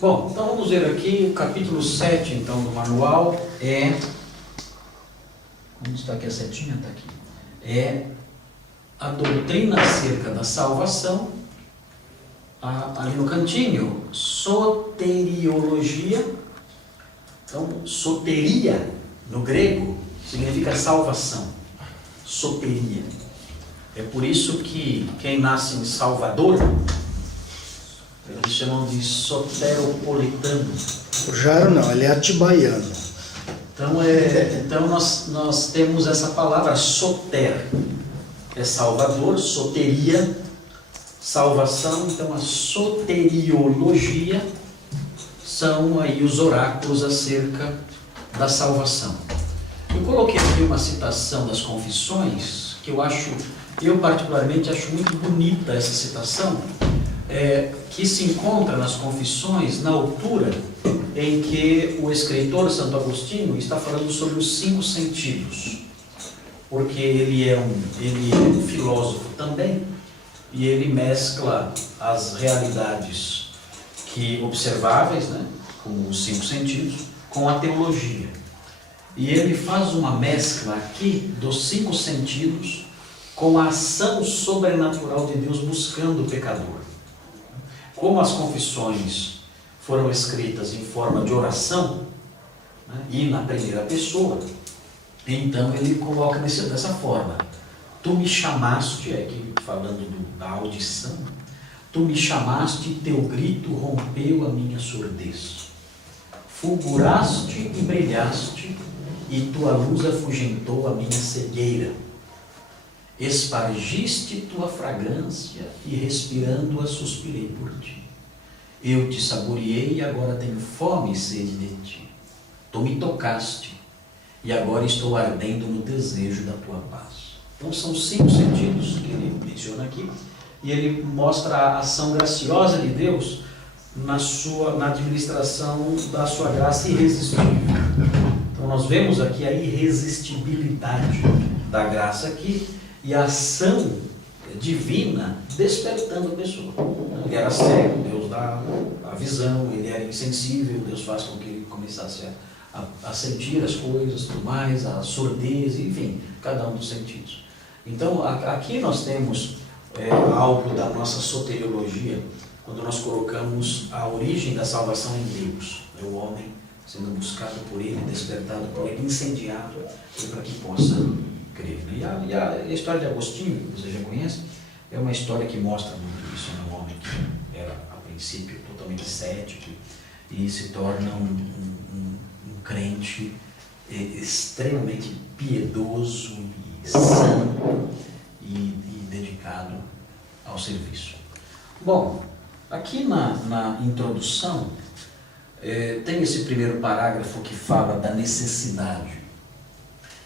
Bom, então vamos ver aqui o capítulo 7 então, do manual é... Onde está aqui a setinha? Está aqui. É a doutrina acerca da salvação, ali no cantinho, soteriologia. Então, soteria, no grego, significa salvação. Soteria. É por isso que quem nasce em Salvador, eles chamam de soteropolitano. O Jaro não, ele é atibaiano. Então nós temos essa palavra soter, é Salvador, soteria, salvação. Então a soteriologia são aí os oráculos acerca da salvação. Eu coloquei aqui uma citação das Confissões, que eu particularmente acho muito bonita essa citação, que se encontra nas Confissões na altura em que o escritor Santo Agostinho está falando sobre os 5 sentidos, porque ele é um filósofo também, e ele mescla as realidades observáveis, né, como os 5 sentidos, com a teologia. E ele faz uma mescla aqui dos 5 sentidos com a ação sobrenatural de Deus buscando o pecador. Como as confissões foram escritas em forma de oração, né, e na primeira pessoa, então ele coloca dessa forma: tu me chamaste, aqui falando da audição, tu me chamaste e teu grito rompeu a minha surdez. Fulguraste e brilhaste, e tua luz afugentou a minha cegueira. Espargiste tua fragrância, e respirando-a suspirei por ti. Eu te saboreei e agora tenho fome e sede de ti. Tu me tocaste, e agora estou ardendo no desejo da tua paz. Então são 5 sentidos que ele menciona aqui, e ele mostra a ação graciosa de Deus na administração da sua graça irresistível. Então nós vemos aqui a irresistibilidade da graça aqui, e a ação divina despertando a pessoa. Ele era cego, Deus dá a visão, ele era insensível, Deus faz com que ele começasse a sentir as coisas, tudo mais, a surdez, enfim, cada um dos sentidos. Então aqui nós temos algo da nossa soteriologia, quando nós colocamos a origem da salvação em Deus, é o homem sendo buscado por ele, despertado por ele, incendiado para que possa crer. E a história de Agostinho, que você já conhece, é uma história que mostra muito isso, né? Um homem que era, a princípio, totalmente cético e se torna um crente extremamente piedoso e santo e dedicado ao serviço. Bom, aqui na introdução, tem esse primeiro parágrafo que fala da necessidade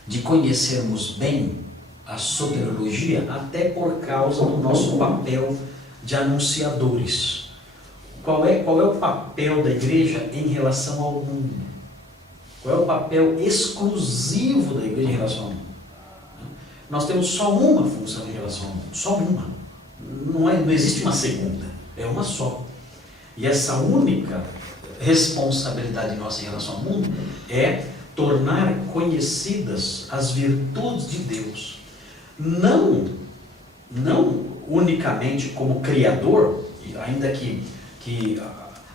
de conhecermos bem a soteriologia, até por causa do nosso papel de anunciadores. Qual é o papel da igreja em relação ao mundo? Qual é o papel exclusivo da igreja em relação ao mundo? Nós temos só uma função em relação ao mundo, só uma. Não existe uma segunda, é uma só. E essa única responsabilidade nossa em relação ao mundo é tornar conhecidas as virtudes de Deus, não unicamente como Criador, ainda que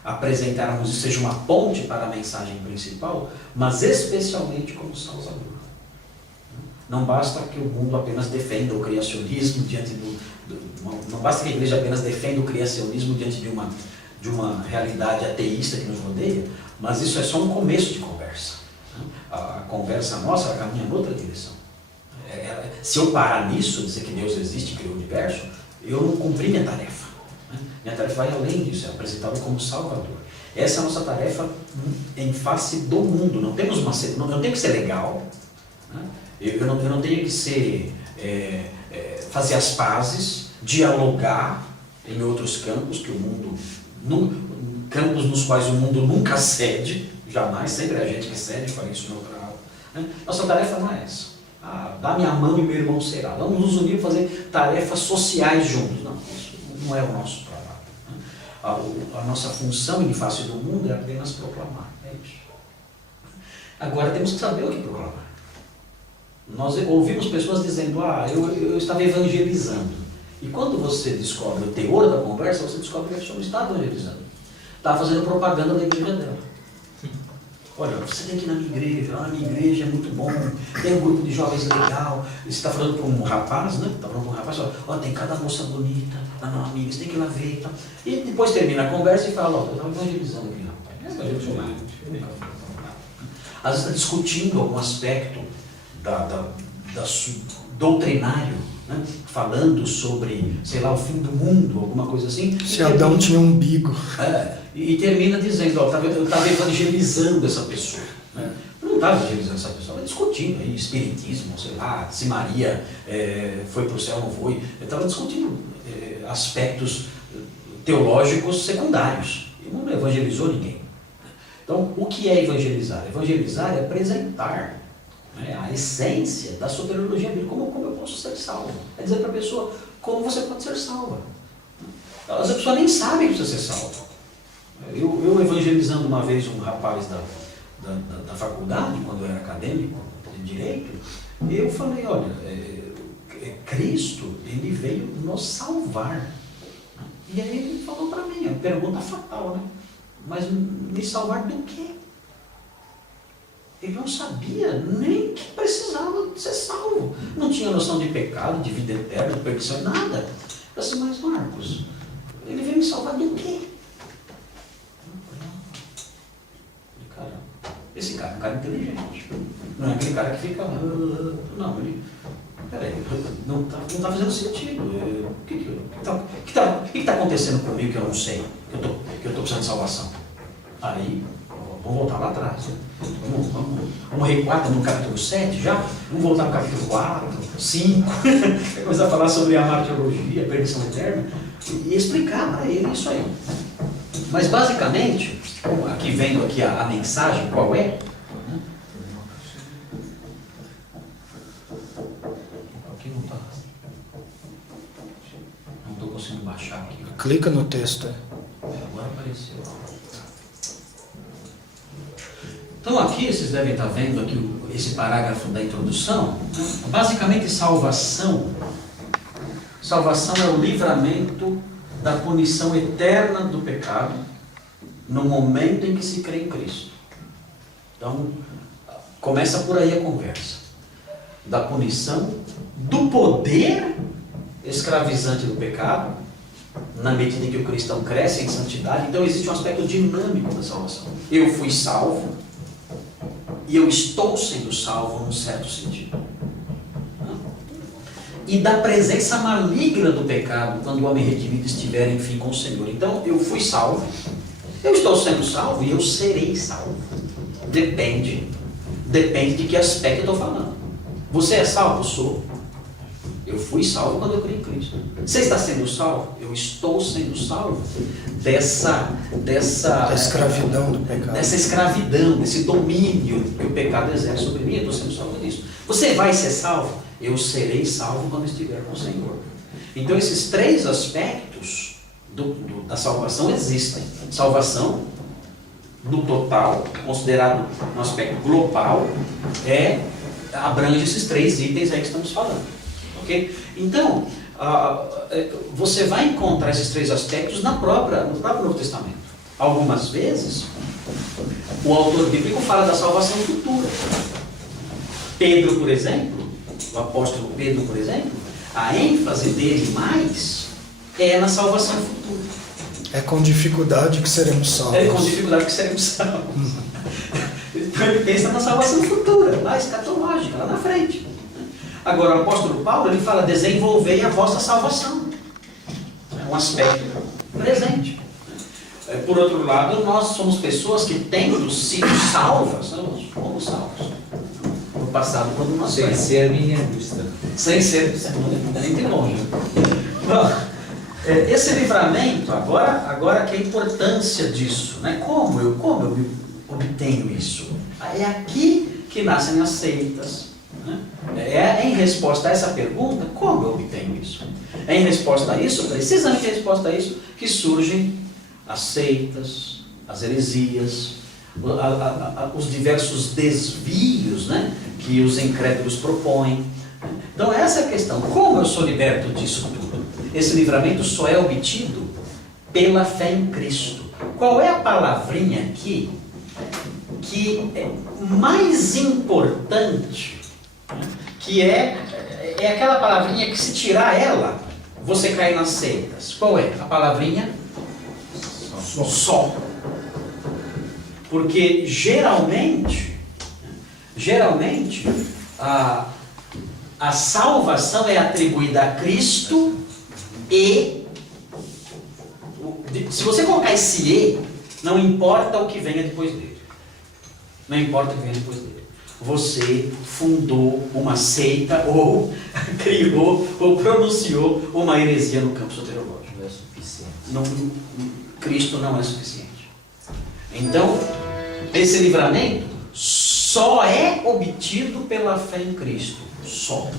apresentarmos isso seja uma ponte para a mensagem principal, mas especialmente como Salvador. Não basta que o mundo apenas defenda o criacionismo não basta que a igreja apenas defenda o criacionismo diante de uma realidade ateísta que nos rodeia, mas isso é só um começo de conversa. A conversa nossa caminha em outra direção. Se eu parar nisso, dizer que Deus existe e criou o universo, eu não cumpri minha tarefa. Minha tarefa vai além disso, é apresentá-lo como Salvador. Essa é a nossa tarefa em face do mundo. Não tenho que ser legal, eu não tenho que ser, fazer as pazes, dialogar em outros campos, que o mundo, campos nos quais o mundo nunca cede, jamais, sempre é a gente que cede, falei isso em outra aula. Nossa tarefa não é essa. Dá minha mão e meu irmão será. Vamos nos unir e fazer tarefas sociais juntos. Não, isso não é o nosso trabalho. a nossa função em face do mundo é apenas proclamar. É isso. Agora temos que saber o que proclamar. Nós ouvimos pessoas dizendo, eu estava evangelizando. E quando você descobre o teor da conversa, você descobre que a pessoa não está evangelizando. Está fazendo propaganda da igreja dela. Olha, você tem que ir na minha igreja, a minha igreja é muito bom, tem um grupo de jovens legal. Você está falando para um rapaz, né? Está falando para um rapaz, olha, tem cada moça bonita, lá na amiga, você tem que ir lá ver e tal. E depois termina a conversa e fala, eu estava evangelizando aqui, rapaz. Às vezes está discutindo algum aspecto doutrinário, né? Falando sobre, sei lá, o fim do mundo, alguma coisa assim. Se Adão tinha um umbigo. E termina dizendo, eu estava evangelizando essa pessoa. Né? Eu não estava evangelizando essa pessoa, estava discutindo aí, espiritismo, sei lá, se Maria foi para o céu ou não foi. Eu estava discutindo aspectos teológicos secundários. E não evangelizou ninguém. Então, o que é evangelizar? Evangelizar é apresentar, né, a essência da soteriologia bíblica, como eu posso ser salvo. É dizer para a pessoa como você pode ser salva. Às vezes a pessoa nem sabe que precisa ser salva. Eu evangelizando uma vez um rapaz da faculdade, quando eu era acadêmico de Direito, eu falei, olha, Cristo, ele veio nos salvar. E aí ele falou para mim, a pergunta fatal, né? Mas me salvar do quê? Ele não sabia nem que precisava ser salvo. Não tinha noção de pecado, de vida eterna, de perdição, nada. Eu disse, mas Marcos, ele veio me salvar do quê? Esse cara é um cara inteligente. Não é aquele cara que fica... Não, ele... Peraí, não está fazendo sentido. O que está acontecendo comigo que eu não sei? Que eu estou precisando de salvação. Aí, vamos voltar lá atrás. Né? Vamos recuar no capítulo 7 já? Vamos voltar no capítulo 4, 5. Começar a falar sobre a martirologia, a perdição eterna. E explicar para ele isso aí. Mas basicamente, aqui vendo aqui a mensagem, qual é? Aqui não está. Não estou conseguindo baixar aqui. Clica no texto. Agora apareceu. Então aqui, vocês devem estar vendo aqui esse parágrafo da introdução. Basicamente, salvação. Salvação é o livramento da punição eterna do pecado no momento em que se crê em Cristo. Então, começa por aí a conversa. Da punição, do poder escravizante do pecado, na medida em que o cristão cresce em santidade. Então, existe um aspecto dinâmico da salvação. Eu fui salvo e eu estou sendo salvo num certo sentido. E da presença maligna do pecado, quando o homem redimido estiver, enfim, com o Senhor. Então, eu fui salvo, eu estou sendo salvo e eu serei salvo. Depende de que aspecto eu estou falando. Você é salvo? Sou. Eu fui salvo quando eu criei em Cristo. Você está sendo salvo? Eu estou sendo salvo dessa escravidão do pecado. Dessa escravidão, desse domínio que o pecado exerce sobre mim. Eu estou sendo salvo disso. Você vai ser salvo? Eu serei salvo quando estiver com o Senhor. Então, esses três aspectos da salvação existem. Salvação, no total, considerado um aspecto global, abrange esses três itens aí que estamos falando. Okay? Então, você vai encontrar esses três aspectos no próprio Novo Testamento. Algumas vezes, o autor bíblico fala da salvação futura. Pedro, por exemplo, o apóstolo Pedro, por exemplo, a ênfase dele mais é na salvação futura. É com dificuldade que seremos salvos. É com dificuldade que seremos salvos. Então ele pensa na salvação futura, lá escatológica, lá na frente. Agora o apóstolo Paulo, ele fala, desenvolvei a vossa salvação. É um aspecto presente. Por outro lado, nós somos pessoas que tendo sido salvas, nós fomos salvos. No passado, quando nós sem ser minimista. Sem ser, nem de longe. Bom, esse livramento, agora que é a importância disso, né? Como eu obtenho isso? É aqui que nascem as seitas. Né? É em resposta a essa pergunta, como eu obtenho isso? É em resposta a isso, precisamente em resposta a isso, que surgem as seitas, as heresias, os diversos desvios, né, que os incrédulos propõem. Então essa é a questão. Como eu sou liberto disso tudo? Esse livramento só é obtido pela fé em Cristo. Qual é a palavrinha aqui que é mais importante, que é aquela palavrinha que, se tirar ela, você cai nas seitas? Qual é? A palavrinha só. Porque geralmente a salvação é atribuída a Cristo e, se você colocar esse e, não importa o que venha depois dele. Não importa o que venha depois dele. Você fundou uma seita, ou criou, ou pronunciou uma heresia no campo soteriológico. Não é suficiente. Cristo não é suficiente. Então, esse livramento só é obtido pela fé em Cristo. Só.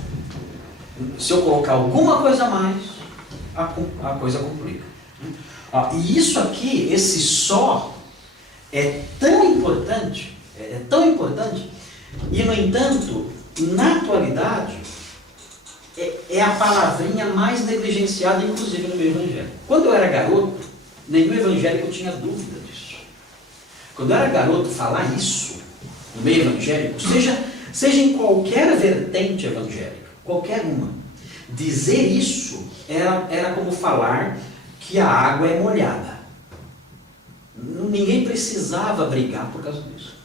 Se eu colocar alguma coisa a mais, a coisa complica. E isso aqui, esse só, é tão importante, e no entanto, na atualidade, é a palavrinha mais negligenciada, inclusive no meio evangélico. Quando eu era garoto, nenhum evangélico tinha dúvida disso. Quando eu era garoto, falar isso no meio evangélico, seja em qualquer vertente evangélica, qualquer uma, dizer isso era como falar que a água é molhada. Ninguém precisava brigar por causa disso.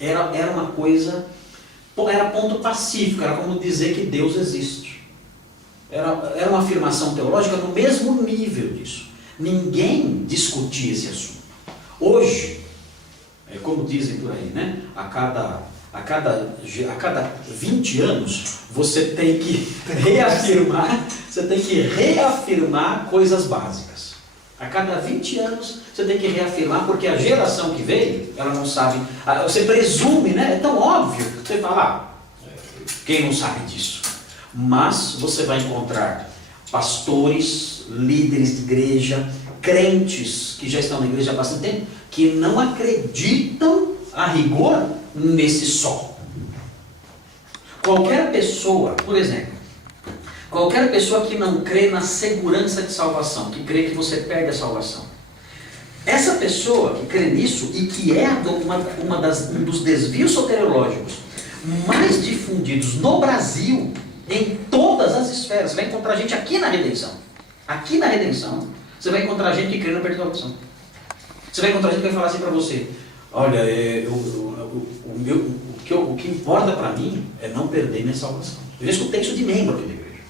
Era uma coisa, era ponto pacífico, era como dizer que Deus existe. Era uma afirmação teológica no mesmo nível disso. Ninguém discutia esse assunto. Hoje, como dizem por aí, né? A cada 20 anos, você tem que reafirmar coisas básicas. A cada 20 anos, você tem que reafirmar, porque a geração que veio, ela não sabe. Você presume, né? É tão óbvio. Você fala, quem não sabe disso? Mas você vai encontrar pastores, líderes de igreja, crentes que já estão na igreja há bastante tempo, que não acreditam, a rigor, nesse só. Qualquer pessoa, por exemplo, qualquer pessoa que não crê na segurança de salvação, que crê que você perde a salvação, essa pessoa que crê nisso e que é um dos desvios soteriológicos mais difundidos no Brasil, em todas as esferas, você vai encontrar gente aqui na redenção. Aqui na redenção, você vai encontrar gente que crê na perda da salvação. Você vai encontrar gente que vai falar assim para você: olha, o que importa para mim é não perder minha salvação. Eu já escutei isso de membro aqui da igreja.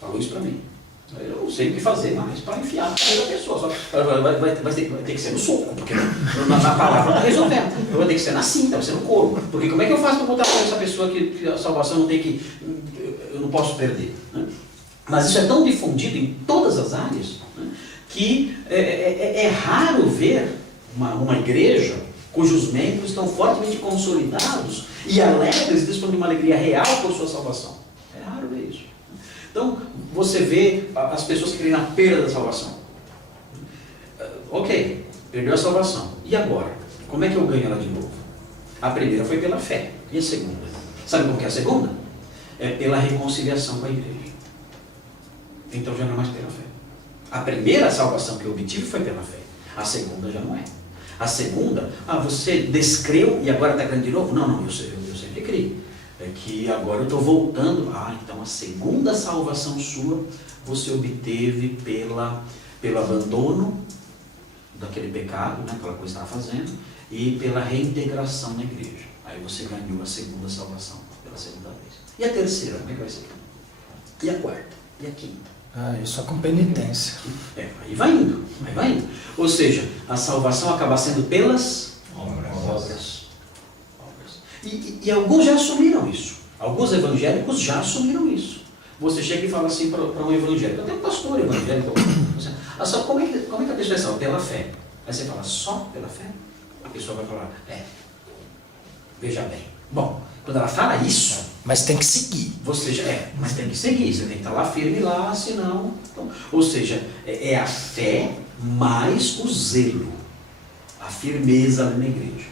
Falou isso para mim. Eu não sei o que fazer mais para enfiar na pessoa. Só vai ter que ser no soco, porque na palavra não está resolvendo. Vai ter que ser na cinta, vai ser no corpo. Porque como é que eu faço para botar para essa pessoa que a salvação não tem que... eu não posso perder, né? Mas isso é tão difundido em todas as áreas, né, que é raro ver uma igreja cujos membros estão fortemente consolidados e alegres e desfrutando de uma alegria real por sua salvação. É raro ver isso. Então, você vê as pessoas que creem na perda da salvação. Ok, perdeu a salvação. E agora? Como é que eu ganho ela de novo? A primeira foi pela fé. E a segunda? Sabe como que é a segunda? É pela reconciliação com a igreja. Então já não é mais pela fé. A primeira salvação que eu obtive foi pela fé. A segunda já não é. A segunda, você descreu e agora está crendo de novo? Não, eu sempre criei. É que agora eu estou voltando. Então a segunda salvação sua você obteve pelo abandono daquele pecado, né, aquela coisa que estava fazendo, e pela reintegração na igreja. Aí você ganhou a segunda salvação pela segunda vez. E a terceira, como é que vai ser? E a quarta? E a quinta? Isso é com penitência. Aí vai indo. Ou seja, a salvação acaba sendo pelas obras. E alguns já assumiram isso. Alguns evangélicos já assumiram isso. Você chega e fala assim para um evangélico, até um pastor evangélico, como é que a pessoa é salva? Pela fé. Aí você fala, só pela fé? A pessoa vai falar, veja bem. Bom, quando ela fala isso... Mas tem que seguir. Mas tem que seguir, você tem que estar lá firme lá, senão... Então, ou seja, é a fé mais o zelo, a firmeza ali na igreja.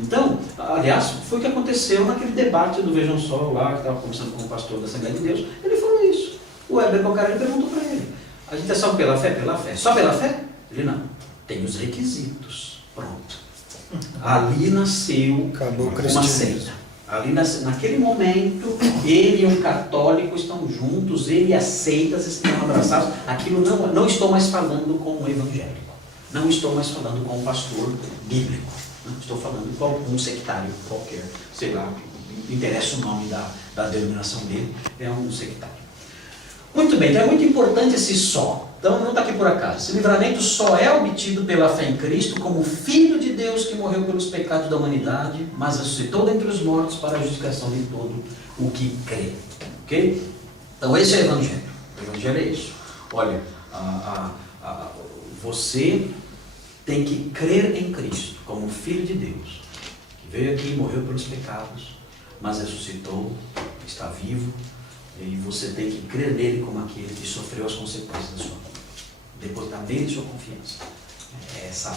Então, aliás, foi o que aconteceu naquele debate do Vejam Só lá, que estava conversando com o pastor da Assembleia de Deus. Ele falou isso. O Heber Bocarelli perguntou para ele: a gente é só pela fé? Pela fé. Só pela fé? Ele: não. Tem os requisitos. Pronto. Ali nasceu uma seita. Ali naquele momento, ele e um católico estão juntos, ele e as seitas estão abraçados. Aquilo não estou mais falando com um evangélico. Não estou mais falando com um pastor bíblico. Não estou falando com algum sectário qualquer. Sei lá, interessa o nome da denominação dele, é um sectário. Muito bem, então é muito importante esse só. Então não está aqui por acaso. Esse livramento só é obtido pela fé em Cristo como Filho de Deus que morreu pelos pecados da humanidade, mas ressuscitou dentre os mortos para a justificação de todo o que crê. Ok? Então esse é o Evangelho. O Evangelho é isso. Olha, você tem que crer em Cristo como Filho de Deus, que veio aqui e morreu pelos pecados, mas ressuscitou, está vivo, e você tem que crer nele como aquele que sofreu as consequências da sua vida. Depositar nele sua confiança. Essa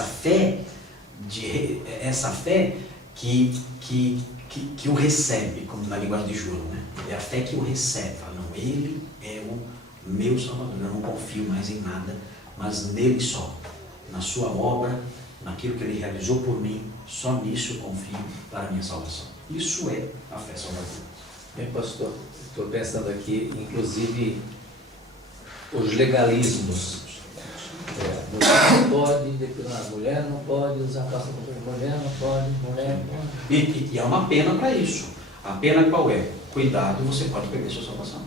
fé que o recebe, como na linguagem de João, né? É a fé que o recebe. Fala, não, ele é o meu Salvador, eu não confio mais em nada, mas nele só, na sua obra, naquilo que ele realizou por mim, só nisso eu confio para a minha salvação. Isso é a fé salvadora. Bem, pastor, estou pensando aqui, inclusive, os legalismos. Mulher não pode depilar, mulher não pode usar calça comprida, mulher não pode. E há uma pena para isso. A pena qual é? Cuidado, você pode perder sua salvação.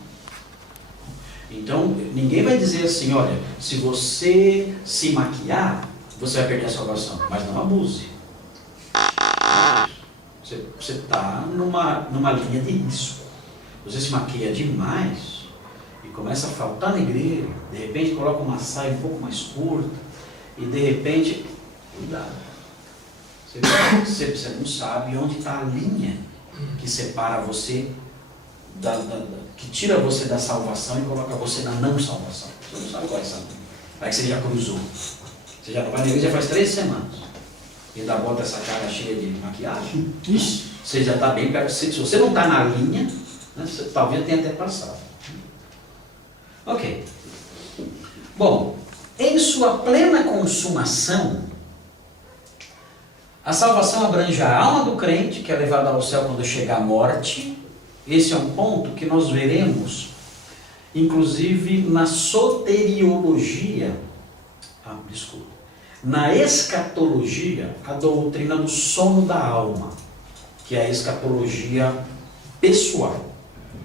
Então, ninguém vai dizer assim, olha, se você se maquiar, você vai perder a salvação, mas não abuse. Você está numa linha de risco. Você se maquia demais e começa a faltar na igreja, de repente coloca uma saia um pouco mais curta e de repente, cuidado. Você não sabe onde está a linha que separa você, que tira você da salvação e coloca você na não salvação. Você não sabe qual é essa linha. Aí que você já cruzou. Você já não vai na igreja faz 3 semanas. E ainda bota essa cara cheia de maquiagem. Você já está bem perto. Se você não está na linha, né, você talvez tenha até passado. Ok. Bom, em sua plena consumação, a salvação abrange a alma do crente, que é levada ao céu quando chegar a morte. Esse é um ponto que nós veremos, inclusive, na soteriologia. Na escatologia, a doutrina do sono da alma, que é a escatologia pessoal.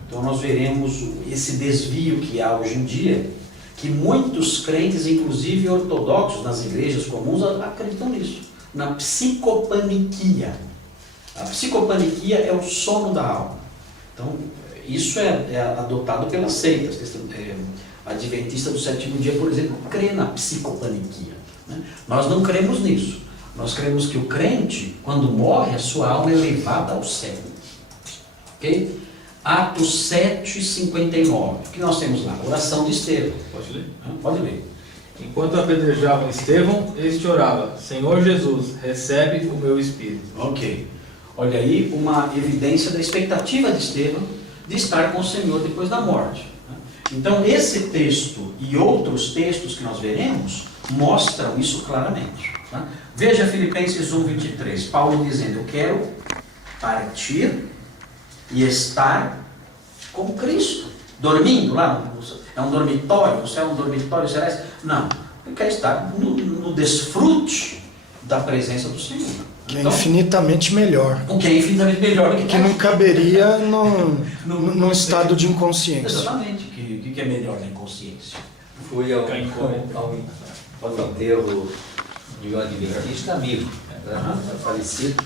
Então nós veremos esse desvio que há hoje em dia, que muitos crentes, inclusive ortodoxos nas igrejas comuns, acreditam nisso, na psicopaniquia. A psicopaniquia é o sono da alma. Então isso é adotado pelas seitas. A Adventista do Sétimo Dia, por exemplo, crê na psicopaniquia. Nós não cremos nisso. Nós cremos que o crente, quando morre, a sua alma é levada ao céu. Ok? Atos 7:59. O que nós temos lá? Oração de Estevão. Pode ler? Pode ler. Enquanto apedrejavam Estevão, este orava: Senhor Jesus, recebe o meu espírito. Ok. Olha aí uma evidência da expectativa de Estevão de estar com o Senhor depois da morte. Então esse texto e outros textos que nós veremos mostram isso claramente. Tá? Veja Filipenses 1:23, Paulo dizendo: eu quero partir e estar com Cristo. Dormindo lá, é um dormitório, você é um dormitório celeste? Não, eu quero estar no desfrute da presença do Senhor. Que é infinitamente melhor. O que é infinitamente melhor do que não caberia num estado de inconsciência. Exatamente, o que é melhor na inconsciência? Fui ao enterro de um adventista amigo, falecido.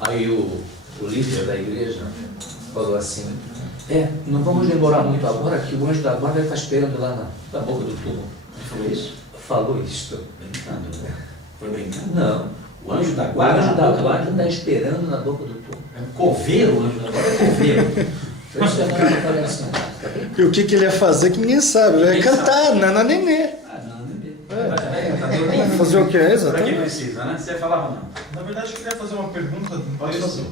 Aí o líder da igreja falou assim: não vamos demorar muito agora, que o anjo da guarda está esperando lá na boca do túmulo. Ele falou isso? Falou isso. Brincando, né? Foi brincando? Não. O anjo da O guarda anjo da guarda está esperando na boca do túmulo. É um coveiro, o anjo da guarda é coveiro. E o que ele ia fazer que ninguém sabe. Ele ia cantar, nananenê. Fazer o quê? Para que Exatamente. precisa, né? Você falava não. Na verdade, eu queria fazer uma pergunta Pode fazer.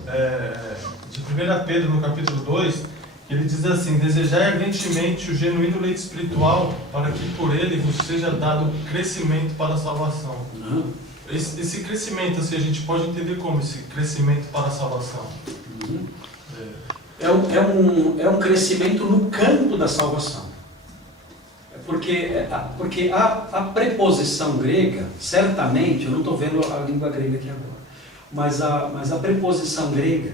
de 1 Pedro, no capítulo 2, que ele diz assim: desejai ardentemente o genuíno leite espiritual, para que por ele vos seja dado crescimento para a salvação. Uhum. Esse crescimento, assim, a gente pode entender como esse crescimento para a salvação? Uhum. É um crescimento no campo da salvação. Porque a preposição grega, certamente, eu não estou vendo a língua grega aqui agora, mas a preposição grega,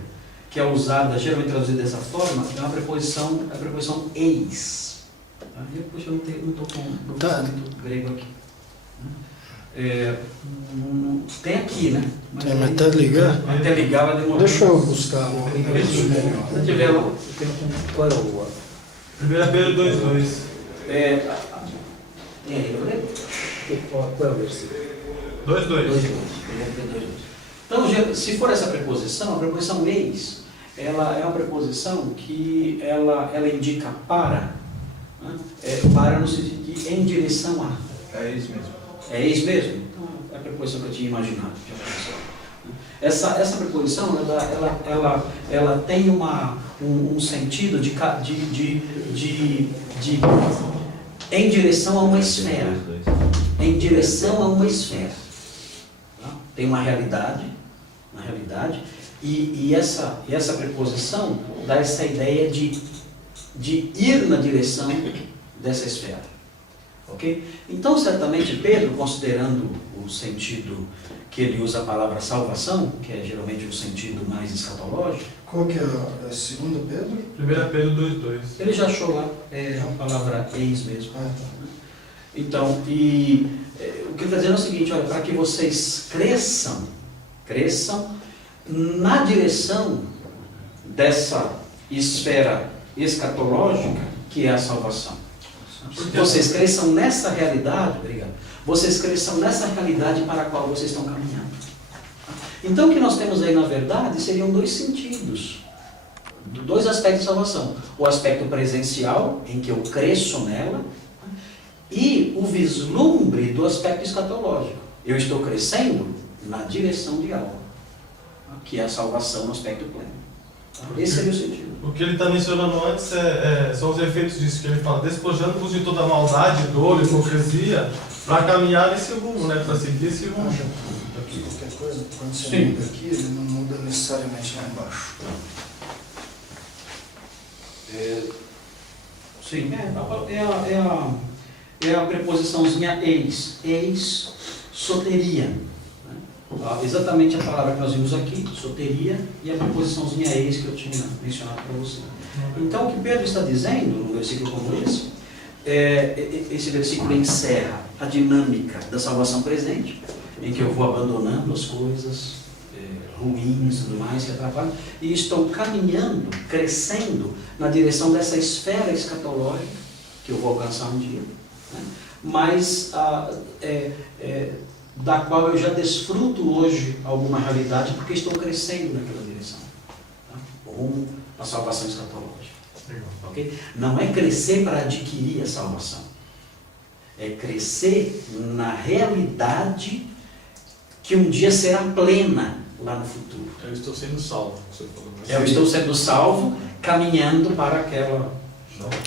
que é usada, geralmente traduzida dessa forma, é a preposição eis. Eu não estou com o grego aqui. Tem aqui, né? Mas até ligar. Até ligar vai demorar. Deixa eu buscar. Se tiver lá. Qual é o... 1 Pedro 2:2. Qual é o versículo? 2:2. Então, se for essa preposição, a preposição eis, ela é uma preposição que ela indica para, né? Para no sentido de em direção a. É isso mesmo. É eis mesmo? Então, é a preposição que eu tinha imaginado. Essa preposição, ela tem um sentido de em direção a uma esfera. Em direção a uma esfera. Tá? Tem uma realidade, e essa preposição dá essa ideia de ir na direção dessa esfera. Ok? Então, certamente, Pedro, considerando o sentido que ele usa a palavra salvação, que é geralmente o sentido mais escatológico. Qual que é a 2 Pedro? 1 Pedro 2:2. Ele já achou lá, a palavra eis mesmo. Tá. Então, o que ele está dizendo é o seguinte, olha, para que vocês cresçam na direção dessa esfera escatológica que é a salvação. Vocês cresçam nessa realidade, obrigado. Vocês cresçam nessa realidade para a qual vocês estão caminhando. Então, o que nós temos aí, na verdade, seriam dois sentidos, dois aspectos de salvação. O aspecto presencial, em que eu cresço nela, e o vislumbre do aspecto escatológico. Eu estou crescendo na direção de algo, que é a salvação no aspecto pleno. Esse seria o sentido. O que ele está mencionando antes são os efeitos disso, que ele fala: despojando-vos de toda maldade, dor, hipocrisia, para caminhar nesse rumo, né? Para seguir esse rumo. Qualquer coisa, quando você Sim. muda aqui, ele não muda necessariamente lá embaixo. Sim, é a preposiçãozinha eis, soteria. Exatamente a palavra que nós vimos aqui, soteria, e a preposiçãozinha eis que eu tinha mencionado para você. Então, o que Pedro está dizendo, num versículo como esse versículo encerra a dinâmica da salvação presente, em que eu vou abandonando as coisas ruins e tudo mais que atrapalham, e estou caminhando, crescendo na direção dessa esfera escatológica que eu vou alcançar um dia, né? Mas da qual eu já desfruto hoje alguma realidade, porque estou crescendo naquela direção, tá? Rumo à salvação escatológica. Okay? Não é crescer para adquirir a salvação, é crescer na realidade que um dia será plena lá no futuro. Eu estou sendo salvo, você falou. Eu estou sendo salvo, caminhando para aquela...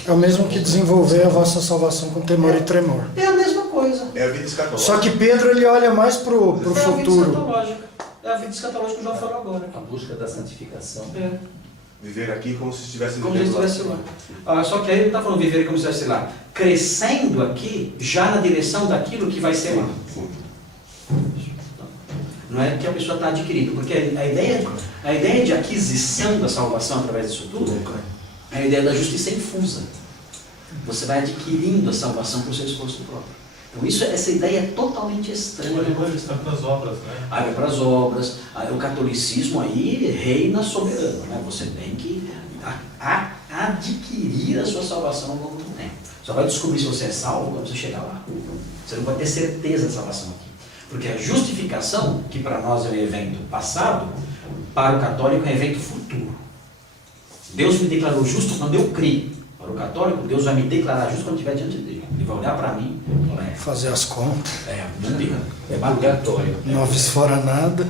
É o mesmo que desenvolver a vossa salvação com temor e tremor. É a mesma coisa. É a vida escatológica. Só que Pedro ele olha mais pro É a vida futuro. escatológica. É a vida escatológica que o João falou agora. A busca da santificação. Viver aqui como se estivesse Como se vivendo estivesse lá. Só que aí ele não está falando viver como se estivesse lá. Crescendo aqui, já na direção daquilo que vai ser lá. Não é que a pessoa está adquirindo, porque a ideia de aquisição da salvação através disso tudo é a ideia da justiça infusa. Você vai adquirindo a salvação por seu esforço próprio. Então essa ideia é totalmente estranha. Ele está para as obras, né? Aí vai para as obras, o catolicismo aí reina soberano, né? Você tem que adquirir a sua salvação ao longo do tempo. Só vai descobrir se você é salvo quando você chegar lá. Você não vai ter certeza da salvação aqui. Porque a justificação, que para nós é um evento passado, para o católico é um evento futuro. Deus me declarou justo quando eu criei. Para para o católico, Deus vai me declarar justo quando estiver diante dele. Ele vai olhar para mim e falar, Fazer as contas. não deu. É purgatório. 9 fora nada.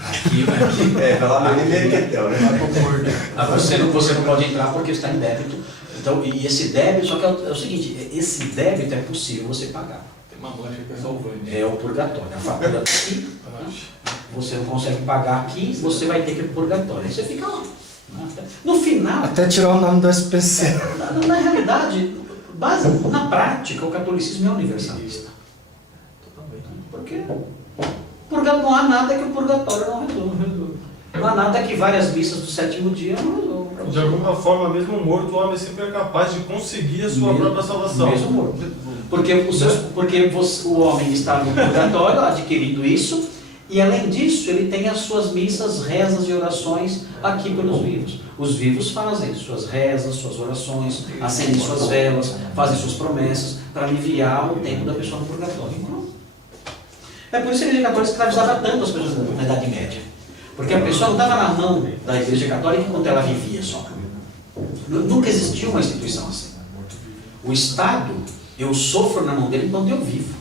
Aqui vai aqui. Pela maneira né? Você não pode entrar porque está em débito. Então, e esse débito, só que é o seguinte, esse débito é possível você pagar. Tem uma mancha que é salvante. É o purgatório. A fatura está aqui, você não consegue pagar aqui, você vai ter que ir para o purgatório. Aí você fica lá. No final, Até tirar o nome do SPC. na realidade, na prática, o catolicismo é universalista. Porque não há nada que o purgatório não resolva. Não há nada que várias missas do sétimo dia não resolvam. De alguma forma, mesmo morto, o homem sempre é capaz de conseguir a sua própria salvação. Mesmo morto. Porque o homem está no purgatório adquirindo isso, e além disso, ele tem as suas missas, rezas e orações aqui pelos vivos. Os vivos fazem suas rezas, suas orações, acendem suas velas, fazem suas promessas para aliviar o tempo da pessoa no purgatório. É por isso que a Igreja Católica escravizava tanto as pessoas na Idade Média. Porque a pessoa não estava na mão da Igreja Católica enquanto ela vivia só. Nunca existiu uma instituição assim. O Estado, eu sofro na mão dele enquanto eu vivo.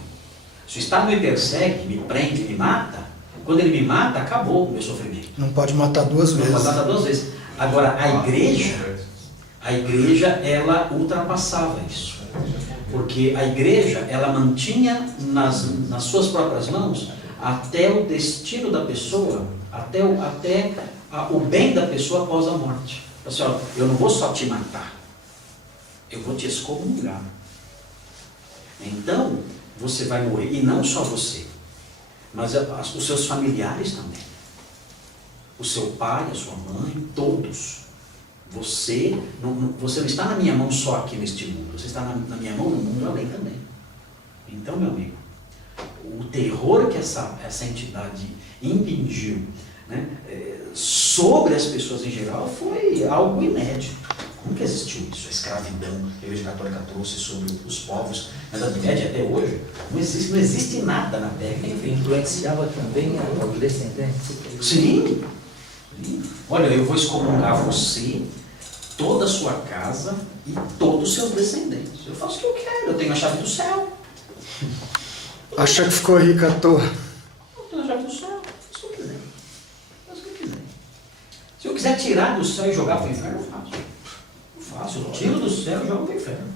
Se o Estado me persegue, me prende, me mata, quando ele me mata, acabou o meu sofrimento. Não pode matar duas vezes. Não pode matar duas vezes. Agora, a igreja, ela ultrapassava isso. Porque a igreja, ela mantinha nas suas próprias mãos até o destino da pessoa, até o bem da pessoa após a morte. Assim, ó, eu não vou só te matar, eu vou te excomungar. Então, você vai morrer, e não só você, mas os seus familiares também. O seu pai, a sua mãe, todos. Você não está na minha mão só aqui neste mundo, você está na minha mão no mundo além também. Então, meu amigo, o terror que essa entidade impingiu, né, sobre as pessoas em geral foi algo inédito. Nunca existiu isso, a escravidão que a Igreja Católica trouxe sobre os povos na Idade Média até hoje. Não existe nada na Terra. Influenciava também aos descendentes? Sim. Olha, eu vou excomungar você, toda a sua casa e todos os seus descendentes. Eu faço o que eu quero, eu tenho a chave do céu. Acha que ficou rico à toa? Eu tenho a chave do céu, faço o que eu quiser. Faço o que eu quiser. Se eu quiser tirar do céu e jogar para o inferno, eu faço. Eu tiro do céu e jogo para o inferno.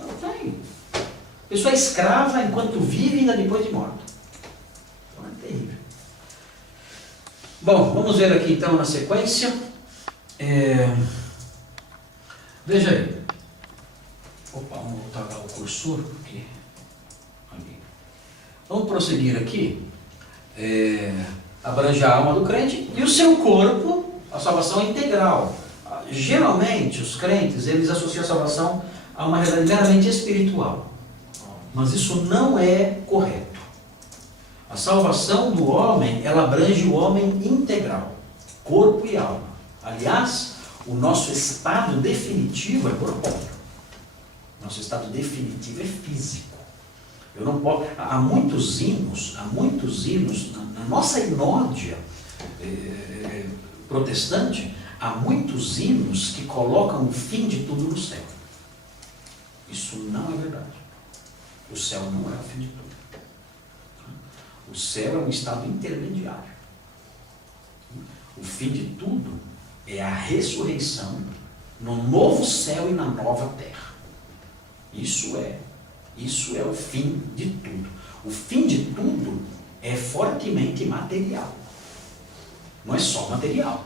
Não tem. A pessoa é escrava enquanto vive e ainda depois de morta. Então é terrível. Bom, vamos ver aqui então na sequência. Veja aí. Opa, vamos voltar lá o cursor, porque... ali. Vamos prosseguir aqui. Abrange a alma do crente e o seu corpo, a salvação é integral. Geralmente, os crentes, eles associam a salvação a uma realidade meramente espiritual. Mas isso não é correto. A salvação do homem, ela abrange o homem integral, corpo e alma. Aliás, o nosso estado definitivo é corpóreo. Nosso estado definitivo é físico. Eu não posso... Há muitos hinos na nossa inódia protestante, há muitos hinos que colocam o fim de tudo no céu. Isso não é verdade. O céu não é o fim de tudo. O céu é um estado intermediário. O fim de tudo é a ressurreição no novo céu e na nova terra. Isso é o fim de tudo. O fim de tudo é fortemente material. Não é só material.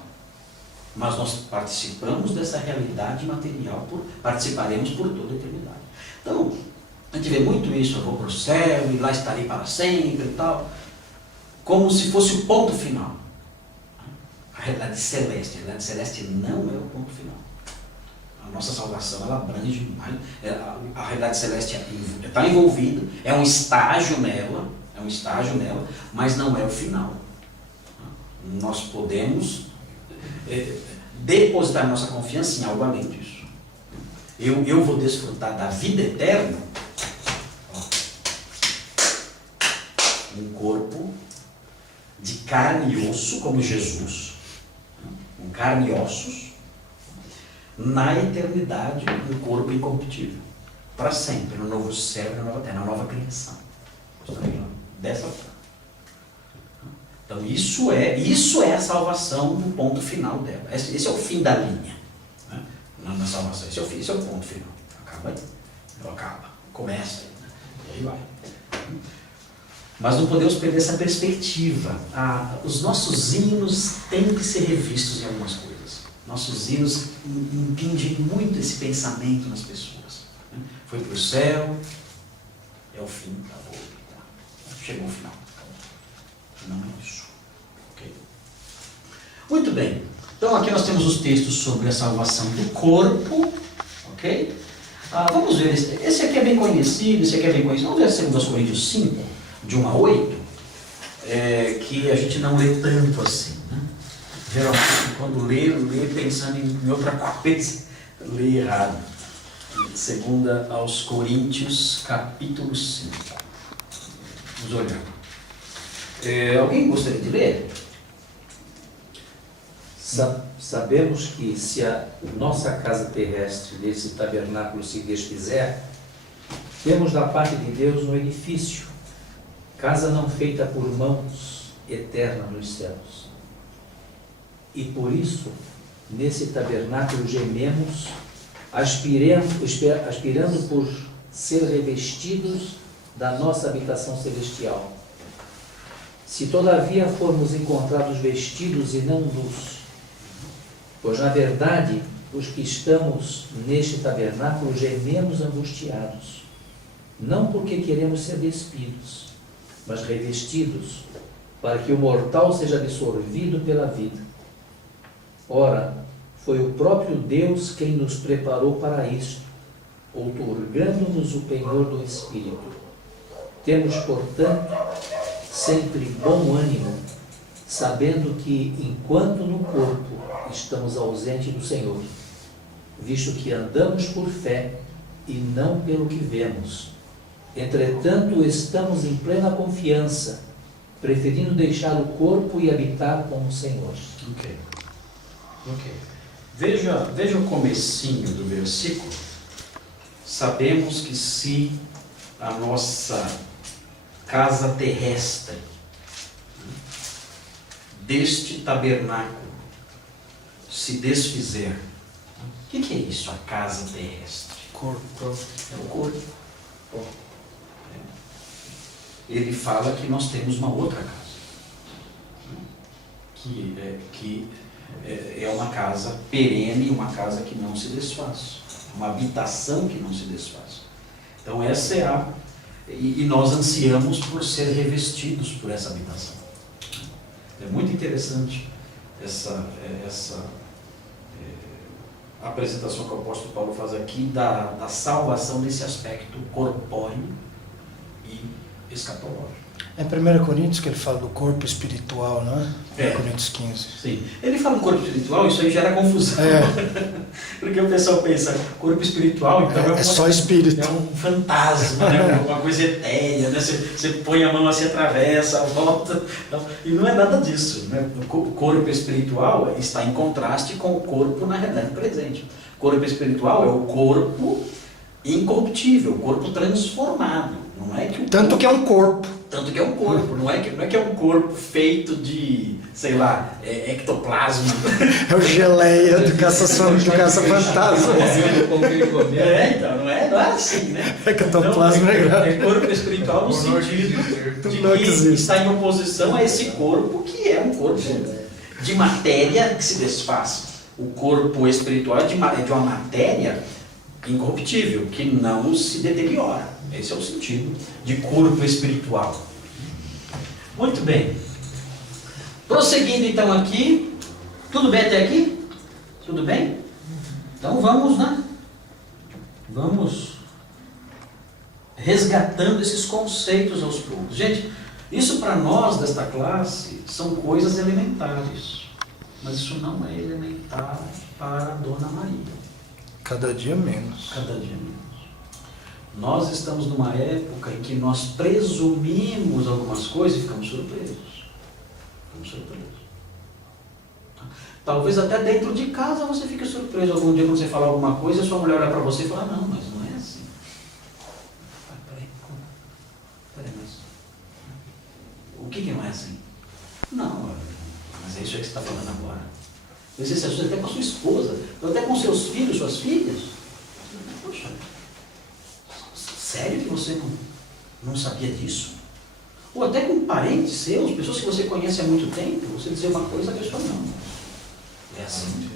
Mas nós participamos dessa realidade material, participaremos por toda a eternidade. Então, a gente vê muito isso, eu vou para o céu e lá estarei para sempre e tal, como se fosse o ponto final. A realidade celeste não é o ponto final. A nossa salvação, ela abrange mais, a realidade celeste está envolvida, é um estágio nela, mas não é o final. Nós podemos depositar nossa confiança em algo além disso. Eu vou desfrutar da vida eterna, um corpo de carne e osso, como Jesus, com carne e ossos, na eternidade, um corpo incorruptível. Para sempre, no novo céu e na nova terra, na nova criação. Dessa forma. Então isso é a salvação no ponto final dela. Esse é o fim da linha, né? Na salvação. Esse é o ponto final. Acaba aí. Ela acaba. Começa aí. Né? E aí vai. Mas não podemos perder essa perspectiva. Os nossos hinos têm que ser revistos em algumas coisas. Nossos hinos impingem muito esse pensamento nas pessoas. Né? Foi para o céu, é o fim, acabou. Chegou o final. Não é isso. Okay? Muito bem. Então aqui nós temos os textos sobre a salvação do corpo. Ok? Vamos ver. Esse aqui é bem conhecido, esse aqui é bem conhecido. Vamos ver 2 Coríntios 5, de 1 a 8, que a gente não lê tanto assim. Né? Geralmente quando lê pensando em outra coisa, lê errado. 2 aos Coríntios, capítulo 5. Vamos olhar. Alguém gostaria de ler? Sabemos que se a nossa casa terrestre desse tabernáculo se desfizer, temos da parte de Deus um edifício, casa não feita por mãos, eterna nos céus. E por isso, nesse tabernáculo gememos, aspirando por ser revestidos da nossa habitação celestial. Se todavia formos encontrados vestidos e não nus, pois na verdade os que estamos neste tabernáculo gememos angustiados, não porque queremos ser despidos, mas revestidos, para que o mortal seja absorvido pela vida. Ora, foi o próprio Deus quem nos preparou para isto, outorgando-nos o penhor do Espírito. Temos, portanto, sempre bom ânimo, sabendo que, enquanto no corpo estamos ausentes do Senhor, visto que andamos por fé e não pelo que vemos, entretanto estamos em plena confiança, preferindo deixar o corpo e habitar com o Senhor. Ok. Veja o comecinho do versículo. Sabemos que se a nossa casa terrestre deste tabernáculo se desfizer. O que é isso, a casa terrestre? Corpo. É o corpo. Ele fala que nós temos uma outra casa, que é uma casa perene, uma casa que não se desfaz, uma habitação que não se desfaz. Então essa é e nós ansiamos por ser revestidos por essa habitação. É muito interessante essa apresentação que o apóstolo Paulo faz aqui da salvação nesse aspecto corpóreo e escatológico. É em 1 Coríntios que ele fala do corpo espiritual, não é? 1 Coríntios 15. Sim. Ele fala no corpo espiritual, isso aí gera confusão. Porque o pessoal pensa, corpo espiritual, então é só espírito. É um fantasma, né? Uma coisa etérea, né? Você põe a mão assim, atravessa, volta. E não é nada disso. Né? O corpo espiritual está em contraste com o corpo na realidade presente. O corpo espiritual é o corpo incorruptível, o corpo transformado. Não é que Tanto que é um corpo. Tanto que é um corpo, não é que é um corpo feito de, sei lá, ectoplasma. É o geleia do caça-fantasma. Então, não é assim, né? Ectoplasma é grave. É corpo espiritual no sentido de que está em oposição a esse corpo que é um corpo de matéria que se desfaz. O corpo espiritual é de uma matéria incorruptível, que não se deteriora. Esse é o sentido de corpo espiritual. Muito bem. Prosseguindo então aqui. Tudo bem até aqui? Tudo bem? Então vamos, né? Vamos resgatando esses conceitos aos poucos. Gente, isso para nós desta classe são coisas elementares. Mas isso não é elementar para a Dona Maria. Cada dia menos. Nós estamos numa época em que nós presumimos algumas coisas e ficamos surpresos. Talvez até dentro de casa você fique surpreso algum dia quando você falar alguma coisa e a sua mulher olhar para você e falar, não, mas não é assim. Peraí, mas o que não é assim? Não, mas é isso aí que você está falando agora. Você se assusta até com a sua esposa, ou até com seus filhos, suas filhas. Poxa, sério que você não sabia disso? Ou até com parentes seus, pessoas que você conhece há muito tempo, você dizer uma coisa, a pessoa não. É assim.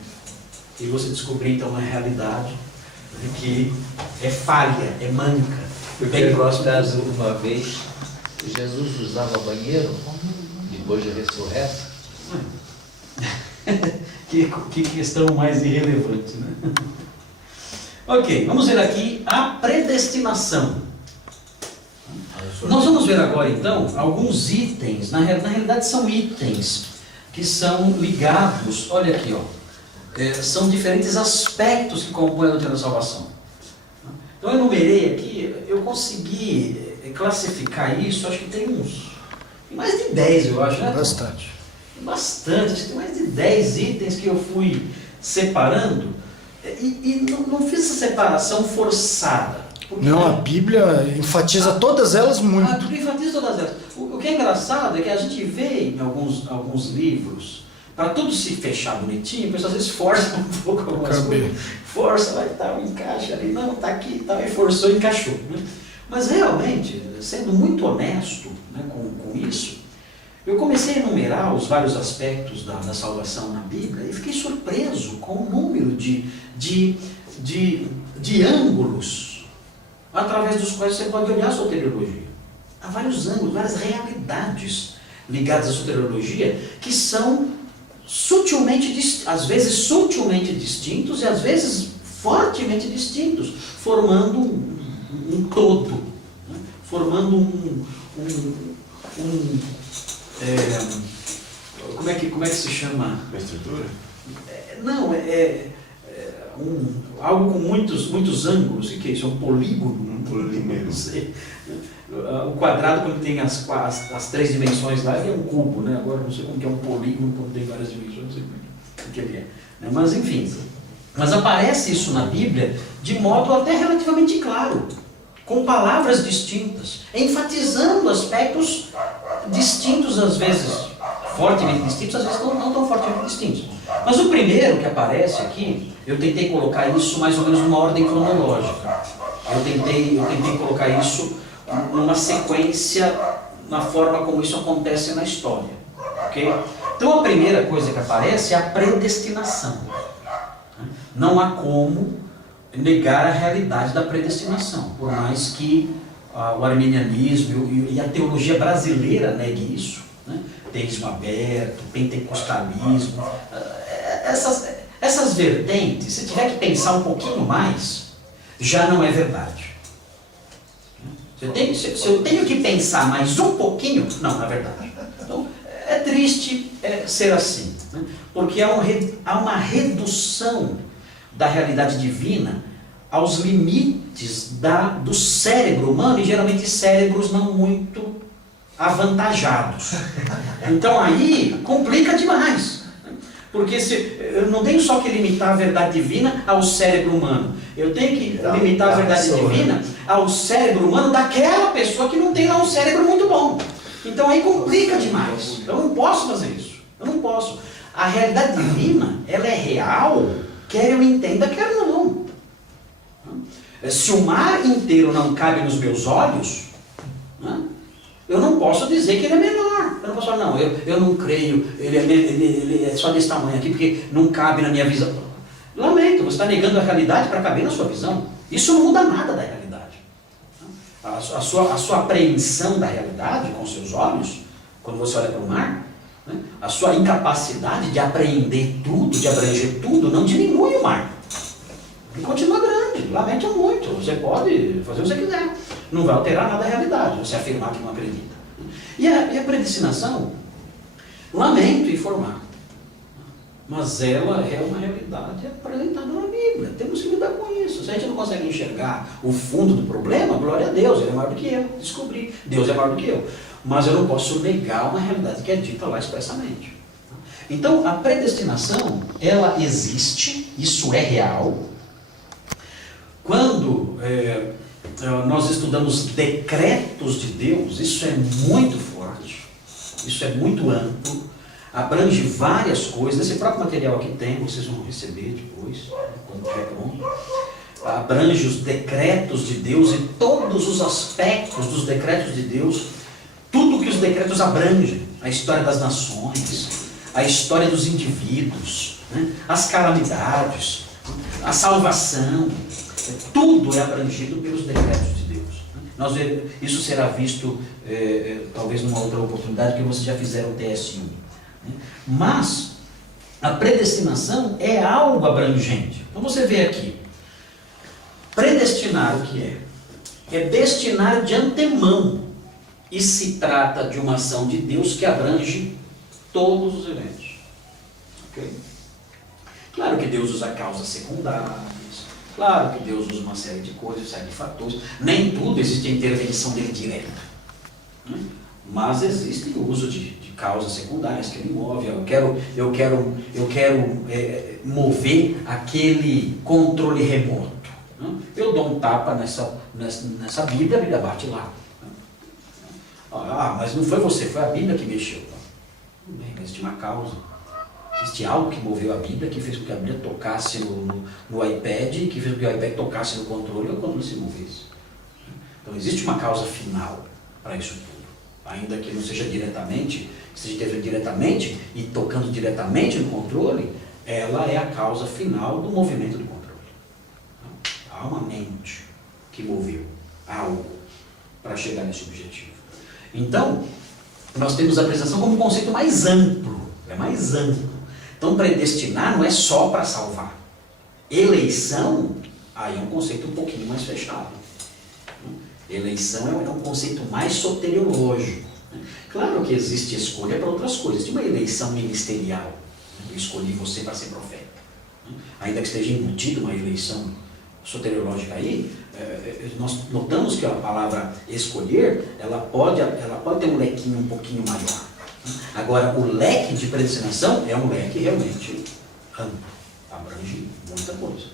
E você descobrir então uma realidade que é falha, é manca, bem próximo. Caso uma vez Jesus usava banheiro depois de ressurreto. Que questão mais irrelevante, né? Ok, vamos ver aqui a predestinação. Nós vamos ver agora então alguns itens, na realidade são itens que são ligados, olha aqui, são diferentes aspectos que compõem a doutrina da salvação. Então eu enumerei aqui, eu consegui classificar isso, acho que tem mais de 10, eu acho, né? Bastante, acho que tem mais de 10 itens que eu fui separando, e não fiz essa separação forçada. Não, a Bíblia enfatiza todas elas muito. A Bíblia enfatiza todas elas. O que é engraçado é que a gente vê em alguns livros, para tudo se fechar bonitinho, o pessoal às vezes força um pouco algumas coisas. Força, vai estar um encaixe ali, não, está aqui, tá, e forçou e encaixou. Né? Mas realmente, sendo muito honesto, né, com isso, eu comecei a enumerar os vários aspectos da salvação na Bíblia e fiquei surpreso com o número de ângulos através dos quais você pode olhar a soteriologia. Há vários ângulos, várias realidades ligadas à soteriologia que são sutilmente, às vezes sutilmente distintos e às vezes fortemente distintos, formando um todo, né? Formando como é que se chama? Uma estrutura? Não, algo com muitos ângulos. O que é isso? É um polígono? Não sei. O quadrado, quando tem as 3 dimensões lá, ele é um cubo, né? Agora não sei como que é um polígono quando tem várias dimensões, não sei o que ele é. Mas enfim, mas aparece isso na Bíblia de modo até relativamente claro, com palavras distintas, enfatizando aspectos distintos, às vezes fortemente distintos, às vezes não tão fortemente distintos. Mas o primeiro que aparece aqui, eu tentei colocar isso mais ou menos numa ordem cronológica. Eu tentei colocar isso numa sequência, na forma como isso acontece na história. Okay? Então a primeira coisa que aparece é a predestinação. Não há como negar a realidade da predestinação, por mais que o arminianismo e a teologia brasileira negue isso, né? Teísmo aberto, pentecostalismo, essas vertentes, se tiver que pensar um pouquinho mais, já não é verdade. Se eu tenho que pensar mais um pouquinho, não é verdade. Então, é triste ser assim, né? Porque há uma redução da realidade divina aos limites do cérebro humano, e geralmente cérebros não muito avantajados. Então aí complica demais. Porque eu não tenho só que limitar a verdade divina ao cérebro humano. Eu tenho que limitar a verdade divina ao cérebro humano daquela pessoa que não tem lá um cérebro muito bom. Então aí complica demais. Eu não posso fazer isso. Eu não posso. A realidade divina, ela é real, quer eu entenda, quer não. Se o mar inteiro não cabe nos meus olhos, né, eu não posso dizer que ele é menor. Eu não posso falar, não, eu não creio, ele é só desse tamanho aqui, porque não cabe na minha visão. Lamento, você está negando a realidade para caber na sua visão. Isso não muda nada da realidade. A sua apreensão da realidade com seus olhos, quando você olha para o mar, né, a sua incapacidade de apreender tudo, de abranger tudo, não diminui o mar. Ele continua grande, lamento muito. Você pode fazer o que você quiser. Não vai alterar nada a realidade, você afirmar que não acredita. E a predestinação, lamento informar, mas ela é uma realidade apresentada na Bíblia. Temos que lidar com isso. Se a gente não consegue enxergar o fundo do problema, glória a Deus, ele é maior do que eu. Descobri, Deus é maior do que eu. Mas eu não posso negar uma realidade que é dita lá expressamente. Então, a predestinação, ela existe, isso é real. Quando nós estudamos decretos de Deus, isso é muito forte, isso é muito amplo, abrange várias coisas. Esse próprio material aqui tem, vocês vão receber depois, quando estiver pronto. Abrange os decretos de Deus e todos os aspectos dos decretos de Deus, tudo que os decretos abrangem, a história das nações, a história dos indivíduos, né? As calamidades, a salvação, tudo é abrangido pelos decretos de Deus. Isso será visto talvez numa outra oportunidade, que vocês já fizeram o TS1. Mas a predestinação é algo abrangente. Então você vê aqui, predestinar o que é? É destinar de antemão, e se trata de uma ação de Deus que abrange todos os eventos. Okay? Claro que Deus usa causas secundárias, claro que Deus usa uma série de coisas, uma série de fatores, nem tudo existe a intervenção dele direta, né? Mas existe o uso de causas secundárias que ele move. Eu quero mover aquele controle remoto, né? Eu dou um tapa nessa Bíblia, a Bíblia bate lá. Mas não foi você, foi a Bíblia que mexeu. Tudo bem, mas tinha uma causa. Existe algo que moveu a Bíblia, que fez com que a Bíblia tocasse no iPad, que fez com que o iPad tocasse no controle, e o controle se movesse. Então existe uma causa final para isso tudo. Ainda que não seja diretamente, esteja interferindo diretamente e tocando diretamente no controle, ela é a causa final do movimento do controle. Há uma mente que moveu algo para chegar nesse objetivo. Então, nós temos a predestinação como um conceito mais amplo, é mais amplo. Então, predestinar não é só para salvar. Eleição, aí é um conceito um pouquinho mais fechado. Eleição é um conceito mais soteriológico. Claro que existe escolha para outras coisas. Tem uma eleição ministerial. Eu escolhi você para ser profeta. Ainda que esteja embutido uma eleição soteriológica aí, nós notamos que a palavra escolher, ela pode ter um lequinho um pouquinho maior. Agora, o leque de predestinação é um leque realmente amplo, abrange muita coisa.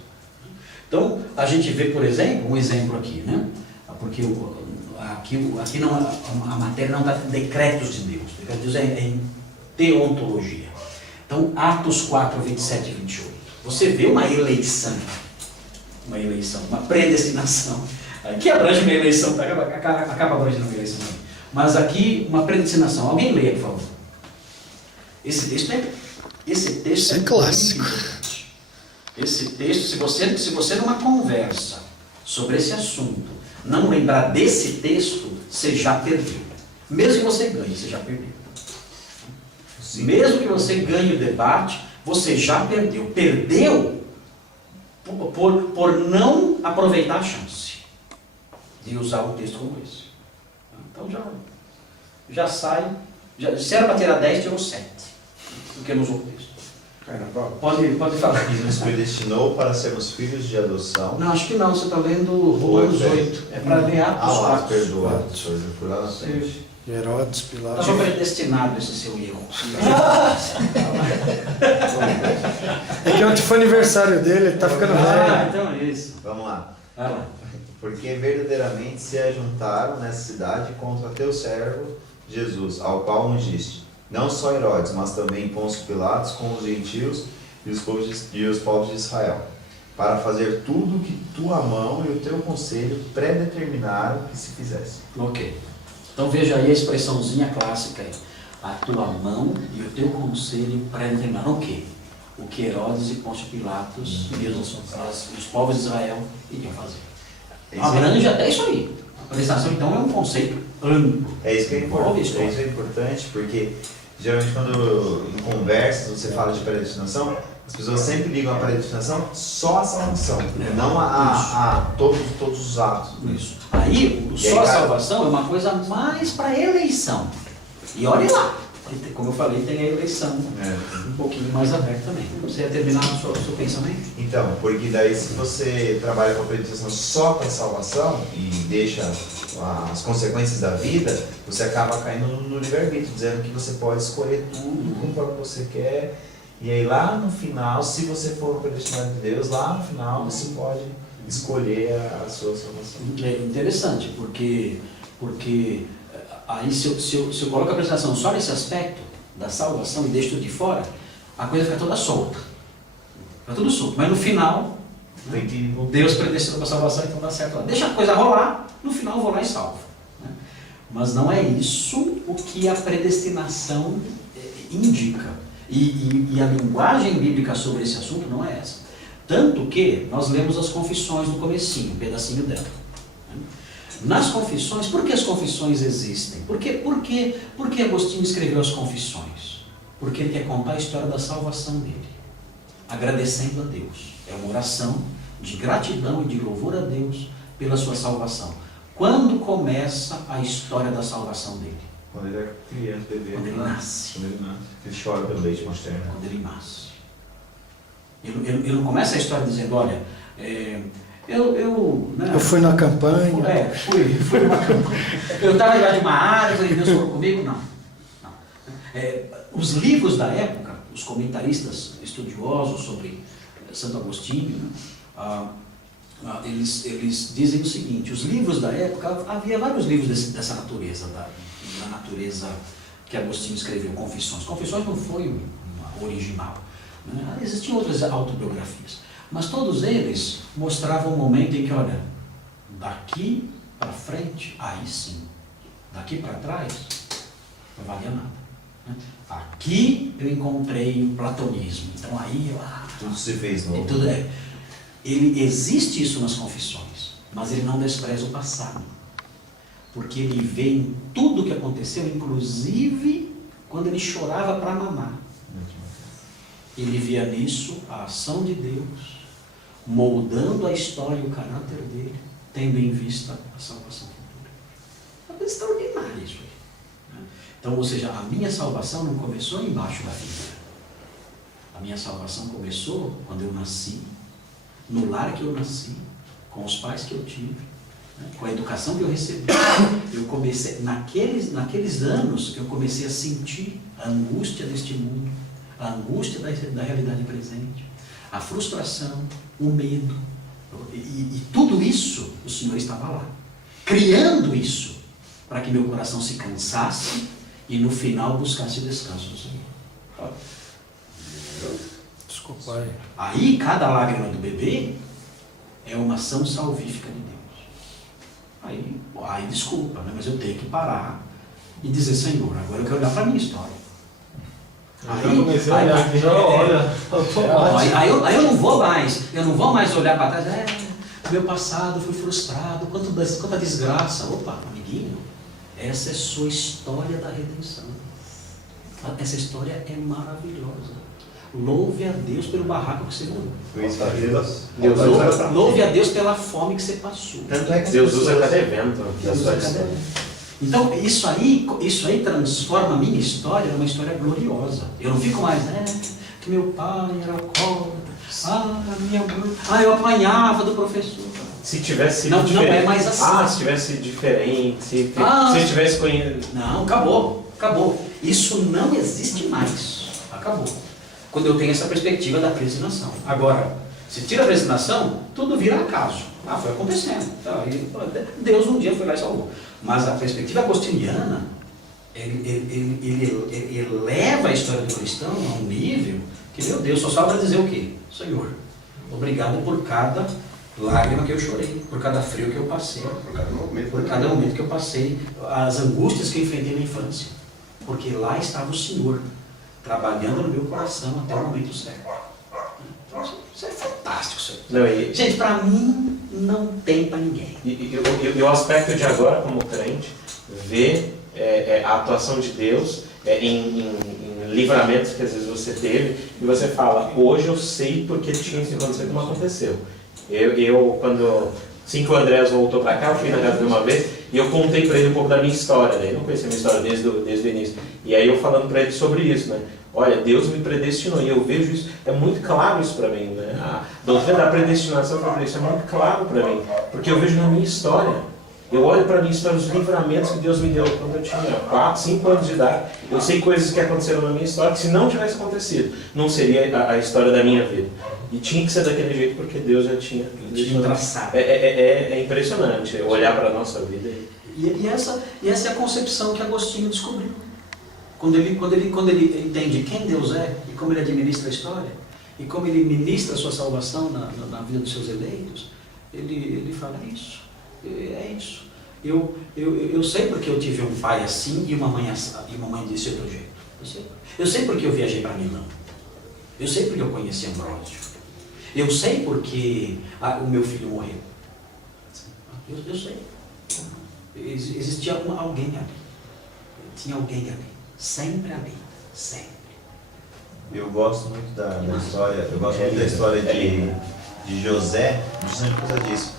Então, a gente vê, por exemplo, um exemplo aqui, né? Porque aqui não, a matéria não está em decretos de Deus. Decretos de Deus é em teontologia. Então, Atos 4, 27 e 28. Você vê uma eleição, uma predestinação. Aqui abrange uma eleição, acaba abrangendo uma eleição. Mas aqui, uma predestinação. Alguém leia, por favor. Esse texto é clássico. Esse texto, se você numa conversa sobre esse assunto não lembrar desse texto, você já perdeu. Mesmo que você ganhe, você já perdeu. Sim. Mesmo que você ganhe o debate, você já perdeu. Perdeu por não aproveitar a chance de usar um texto como esse. Então já sai. Se era para tirar 10, tirou 7. Porque não usou o texto. Pode falar. Nos predestinou para sermos filhos de adoção. Não, acho que não. Você está lendo Romanos 8. É para ler Atos 4. Perdoados. Eu fui lá na frente. Herodes, Pilatos. Estava predestinado esse seu erro. É que ontem foi aniversário dele, ele está ficando velho. Então é isso. Vamos lá. Vai lá. Porque verdadeiramente se ajuntaram nessa cidade contra teu servo Jesus, ao qual ungiste. Não só Herodes, mas também Pôncio Pilatos com os gentios e os povos de Israel, para fazer tudo o que tua mão e o teu conselho predeterminaram que se fizesse. Ok. Então veja aí a expressãozinha clássica aí. A tua mão e o teu conselho predeterminaram o quê? O que Herodes e Pôncio Pilatos e os povos de Israel iriam fazer. Abrange até isso aí. A predestinação então é um conceito amplo. É isso que é importante, porque geralmente quando em conversas você fala de predestinação, as pessoas sempre ligam a predestinação só a salvação, não a todos os atos. Isso. Aí, só a salvação é uma coisa mais para eleição. E olhe lá, E, como eu falei, tem a eleição um pouquinho mais aberta também. Você ia terminar o seu pensamento? Então, porque daí se você trabalha com a predestinação só para salvação e deixa as consequências da vida, você acaba caindo no livre-arbítrio, dizendo que você pode escolher tudo conforme você quer. E aí lá no final, se você for predestinado de Deus, lá no final você pode escolher a sua salvação. É interessante, porque aí se eu coloco a prestação só nesse aspecto da salvação e deixo tudo de fora, a coisa fica toda solta. Fica tudo solto. Mas no final, Tem que... Deus predestinou para a salvação, então dá certo lá. Deixa a coisa rolar, no final eu vou lá e salvo. Né? Mas não é isso o que a predestinação indica. E a linguagem bíblica sobre esse assunto não é essa. Tanto que nós lemos as confissões no comecinho, um pedacinho dela. Nas confissões, por que as confissões existem? Por que Agostinho escreveu as confissões? Porque ele quer contar a história da salvação dele, agradecendo a Deus. É uma oração de gratidão e de louvor a Deus pela sua salvação. Quando começa a história da salvação dele? Quando ele é criança, bebê. Quando ele nasce. Quando ele nasce. Ele chora pelo leite materno. Quando ele nasce. Ele não começa a história dizendo, olha, Eu fui na campanha. Fui numa campanha. Eu estava debaixo de uma árvore e Deus falou comigo. Não. Os livros da época, os comentaristas estudiosos sobre Santo Agostinho, eles dizem o seguinte: os livros da época, havia vários livros dessa natureza, da natureza que Agostinho escreveu, Confissões. Confissões não foi uma original, né? Existiam outras autobiografias, mas todos eles mostravam um momento em que, olha, daqui para frente, aí sim, daqui para trás, não valia nada. Né? Aqui eu encontrei o platonismo, então aí tudo se fez novo. Existe isso nas confissões, mas ele não despreza o passado, porque ele vê em tudo o que aconteceu, inclusive quando ele chorava para mamar. Ele via nisso a ação de Deus, moldando a história e o caráter dele, tendo em vista a salvação futura. É uma coisa extraordinária isso aí. Então, ou seja, a minha salvação não começou embaixo da vida. A minha salvação começou quando eu nasci, no lar que eu nasci, com os pais que eu tive, né, com a educação que eu recebi. Eu comecei, naqueles anos, eu comecei a sentir a angústia deste mundo, a angústia da realidade presente, a frustração, o medo. E tudo isso, o Senhor estava lá, criando isso, para que meu coração se cansasse e no final buscasse descanso do Senhor. Desculpa aí. Aí cada lágrima do bebê é uma ação salvífica de Deus. Aí desculpa, né? Mas eu tenho que parar e dizer, Senhor, agora eu quero olhar para a minha história. Aí eu não vou mais olhar para trás, meu passado foi frustrado, quanta desgraça. Opa, amiguinho, essa é sua história da redenção. Essa história é maravilhosa. Louve a Deus pelo barraco que você morou. Louve a Deus pela fome que você passou. Tanto é que Deus usa cada evento da sua história. Então, isso aí transforma a minha história numa história gloriosa. Eu não fico mais, que meu pai era alcoólatra, minha mãe, eu apanhava do professor. Se tivesse não diferente. Não é mais assim. Se tivesse diferente, se tivesse conhecido. Não, acabou. Isso não existe mais. Acabou. Quando eu tenho essa perspectiva da predestinação. Agora, se tira a predestinação, tudo vira acaso. Foi acontecendo. Então, Deus um dia foi lá e salvou. Mas a perspectiva agostiniana, ele eleva a história do cristão a um nível que, meu Deus, só salva para dizer o quê? Senhor, obrigado por cada lágrima que eu chorei, por cada frio que eu passei, por cada momento que eu passei, as angústias que eu enfrentei na infância. Porque lá estava o Senhor, trabalhando no meu coração até o momento certo. Então, isso é fantástico, senhor. Gente, para mim, não tem para ninguém. E o aspecto de agora, como crente, ver a atuação de Deus em livramentos que às vezes você teve, e você fala, hoje eu sei porque tinha que acontecer como aconteceu. Quando Assim que o Andrés voltou para cá, eu fui na casa dele uma vez e eu contei para ele um pouco da minha história, né? Ele não conhecia a minha história desde o início. E aí eu falando para ele sobre isso, né? Olha, Deus me predestinou, e eu vejo isso, é muito claro isso para mim, né? A doutrina da predestinação isso é muito claro para mim, porque eu vejo na minha história. Eu olho para mim, para os livramentos que Deus me deu quando eu tinha 4, 5 anos de idade. Eu sei coisas que aconteceram na minha história que, se não tivesse acontecido, não seria a história da minha vida. E tinha que ser daquele jeito porque Deus já tinha traçado. É impressionante olhar para a nossa vida. E essa é a concepção que Agostinho descobriu. Quando ele entende quem Deus é e como ele administra a história, e como ele ministra a sua salvação na vida dos seus eleitos, ele fala, é isso. É isso. Eu sei porque eu tive um pai assim e uma mãe desse outro jeito. Eu sei porque eu viajei para Milão. Eu sei porque eu conheci Ambrósio. Eu sei porque o meu filho morreu. Eu sei. Existia alguém ali. Tinha alguém ali. Sempre ali. Sempre. Eu gosto muito da história. Eu gosto muito da história de José, justamente por causa disso.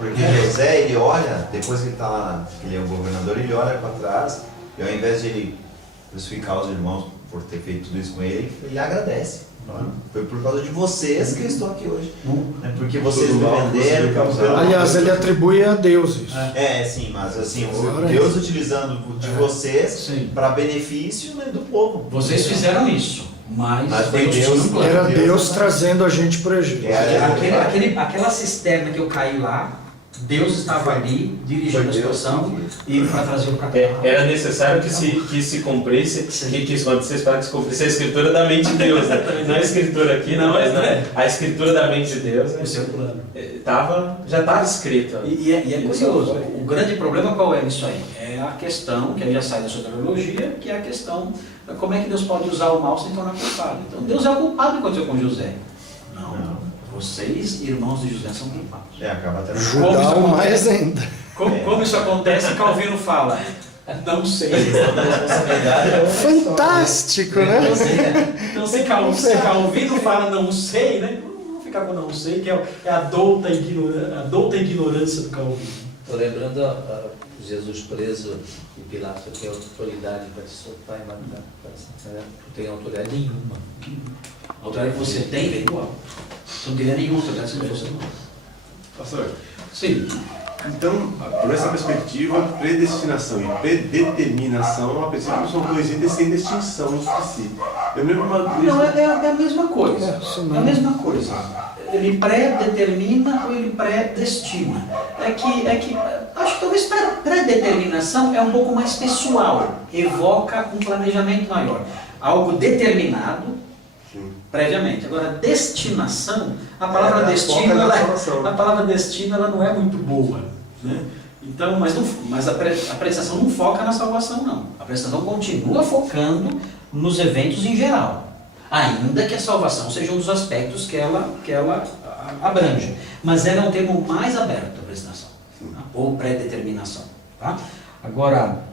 Porque José, ele olha, depois que ele está lá, que ele é o governador, ele olha para trás e ao invés de ele crucificar os irmãos por ter feito tudo isso com ele, ele agradece. Foi por causa de vocês que eu estou aqui hoje. Porque vocês me venderam. Aliás, ele atribui a Deus isso. Sim, mas assim, Deus utilizando de vocês para benefício, né, do povo. Vocês fizeram isso. Mas foi Deus, era Deus trazendo a gente para o Egito. Aquela cisterna que eu caí lá, Deus estava ali dirigindo a situação e para trazer o capitão. Era necessário que se cumprisse, quando vocês falam que se cumprisse a escritura da mente de Deus, né? Não a escritura aqui, não, mas a escritura da mente de Deus, né? O seu plano. Já estava escrito. E é curioso, o grande problema qual é nisso aí? É a questão, que aí já sai da soteriologia, que é a questão como é que Deus pode usar o mal sem tornar culpado. Então Deus é o culpado que aconteceu com José. Não. Vocês, irmãos de José, são culpados. Acaba até Judá mais ainda. Como isso acontece, Calvino fala, não sei. Fantástico, né? Então se Calvino fala não sei, né? Vamos ficar com não sei, que é a douta ignorância do Calvino. Estou lembrando Jesus preso e Pilatos, que tem autoridade para te soltar e matar. Não tem autoridade nenhuma. A autoridade que você tem é igual. Você não teria nenhuma autoridade se não fosse igual. Pastor, Sim. então, por essa perspectiva, predestinação e predeterminação, a princípio, são coisas sem distinção entre si. Eu mesmo Não, é a mesma coisa. É a mesma coisa. Ele pré-determina ou ele pré-destina. Acho que talvez pré-determinação é um pouco mais pessoal, evoca um planejamento maior. Algo determinado previamente. Agora, destinação, a palavra destino, ela não é muito boa, né? Então, mas a prestação não foca na salvação, não. A prestação continua focando nos eventos em geral. Ainda que a salvação seja um dos aspectos que ela abrange. Mas ela é um termo mais aberto, a prestação, tá? Ou pré-determinação. Tá? Agora,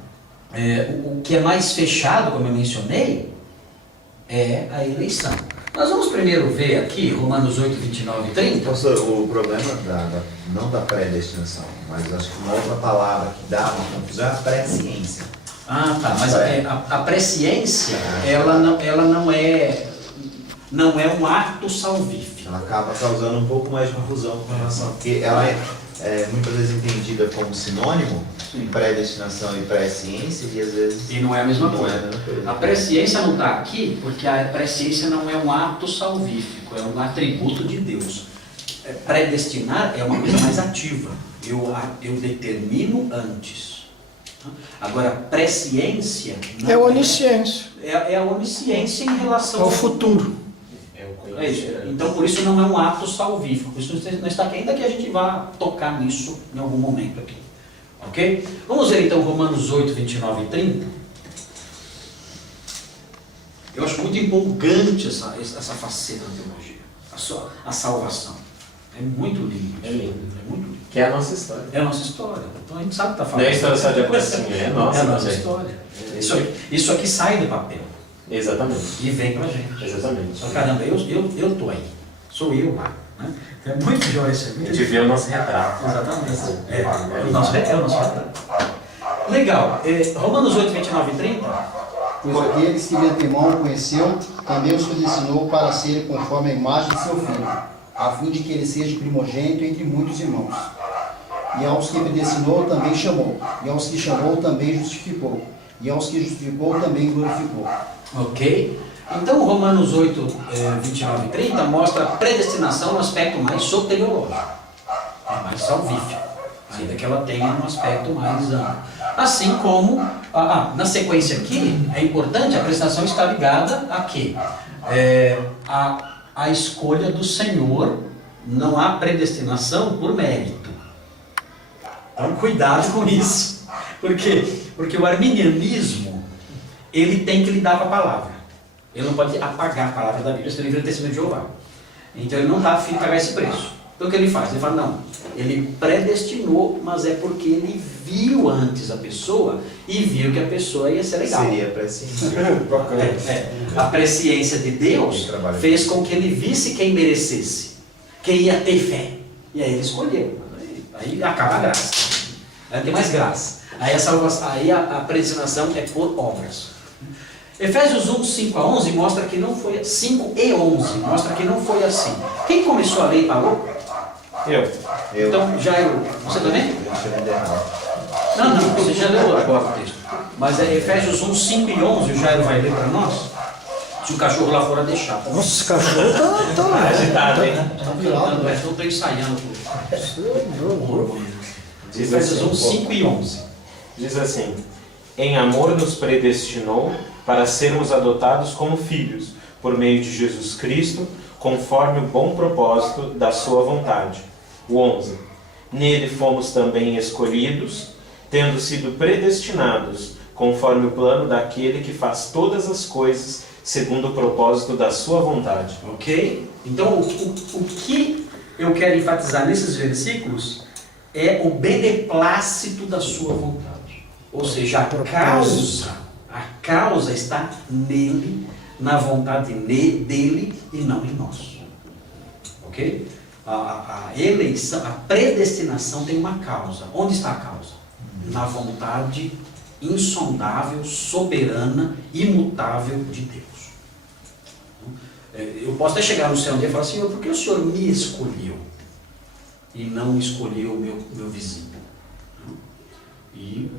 o que é mais fechado, como eu mencionei, é a eleição. Nós vamos primeiro ver aqui, Romanos 8, 29 e 30. Pastor, o problema não da predestinação, mas acho que uma outra palavra que dá uma confusão é a presciência. Ah, tá. Mas a presciência, ela não é um ato salvífico. Ela acaba causando um pouco mais de confusão com relação, porque ela é muitas vezes entendida como sinônimo, predestinação e presciência, e às vezes... E não é a mesma coisa. É a mesma coisa. A presciência não está aqui porque a presciência não é um ato salvífico, é um atributo de Deus. Predestinar é uma coisa mais ativa. Eu determino antes. Agora, presciência... É onisciência. É a onisciência em relação ao futuro. É isso. Então, por isso não é um ato salvífico. Por isso não está aqui, ainda que a gente vá tocar nisso em algum momento aqui. Ok? Vamos ver então Romanos 8, 29 e 30. Eu acho muito empolgante essa faceta da teologia. A salvação. É muito lindo. É lindo. É muito lindo. Que é a nossa história. É a nossa história. Então a gente sabe o que está falando. Não é a história só de Agostinho, é nossa. É a nossa história. Isso aqui sai do papel. Exatamente. E vem pra gente. Exatamente. Caramba, eu tô aí. Sou eu lá. Né? É muito joia isso A aí. gente vê o nosso retrato. Exatamente. É o nosso retrato. Legal. Romanos 8, 29 e 30. Pois aqueles que de antemão conheceu, também os predestinou para serem conforme a imagem de seu filho, a fim de que ele seja primogênito entre muitos irmãos. E aos que predestinou também chamou, e aos que chamou também justificou, e aos que justificou também glorificou. Ok? Então, Romanos 8, 29 e 30 mostra a predestinação no aspecto mais soteriológico, mais salvífico, ainda que ela tenha um aspecto mais amplo. Assim como, na sequência aqui, é importante, a predestinação está ligada a quê? A escolha do Senhor, não há predestinação por mérito. Então, cuidado com isso. Por quê? Porque o arminianismo, ele tem que lidar com a palavra. Ele não pode apagar a palavra da Bíblia, senão ele vira testemunho de Jeová. Então ele não está afim de pagar esse preço. Então o que ele faz? Ele fala, não, ele predestinou, mas é porque ele viu antes a pessoa e viu que a pessoa ia ser legal. Seria presciência. A presciência de Deus fez com que ele visse quem merecesse, quem ia ter fé. E aí ele escolheu. Aí acaba a graça. Aí tem mais graça. Aí a predestinação é por obras. Efésios 1, 5 a 11 mostra que não foi 5 e 11 mostra que não foi assim. Quem começou a ler e parou? Eu. Então, Jairo, você também? Não, você já leu agora o texto. Mas é Efésios 1, 5 e 11, o Jairo vai ler para nós? Se o cachorro lá fora deixar. Nossa, esse cachorro tá Agitado, hein? Estou ensaiando. Diz Efésios 1, assim, 5 e 11. diz assim: em amor nos predestinou para sermos adotados como filhos, por meio de Jesus Cristo, conforme o bom propósito da sua vontade. O 11. Nele fomos também escolhidos, tendo sido predestinados, conforme o plano daquele que faz todas as coisas segundo o propósito da sua vontade. Ok? Então, o que eu quero enfatizar nesses versículos é o beneplácito da sua vontade. Ou seja, a causa está nele, na vontade dele e não em nós. Ok? A eleição, a predestinação tem uma causa. Onde está a causa? Na vontade insondável, soberana, imutável de Deus. Eu posso até chegar no céu um dia e falar, Senhor, por que o Senhor me escolheu e não escolheu o meu vizinho? E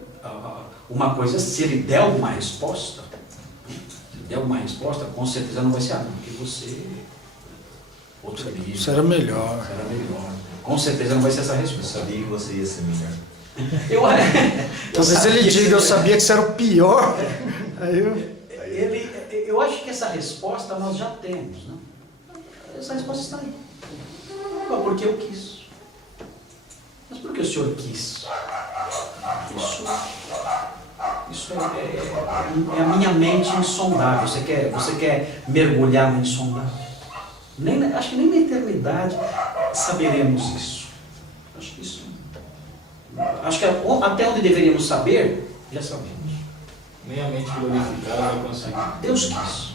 uma coisa, se ele der alguma resposta, com certeza não vai ser porque você outro livro. Isso era melhor. Com certeza não vai ser essa resposta. Eu sabia que você ia ser melhor. Talvez ele diga, eu sabia que isso era o pior. Eu acho que essa resposta nós já temos, né? Essa resposta está aí. Porque eu quis. Mas por que o Senhor quis? Isso é a minha mente insondável. Você quer mergulhar no insondável? Acho que nem na eternidade saberemos isso. Acho que até onde deveríamos saber, já sabemos. Nem a mente glorificada vai conseguir. Deus quis.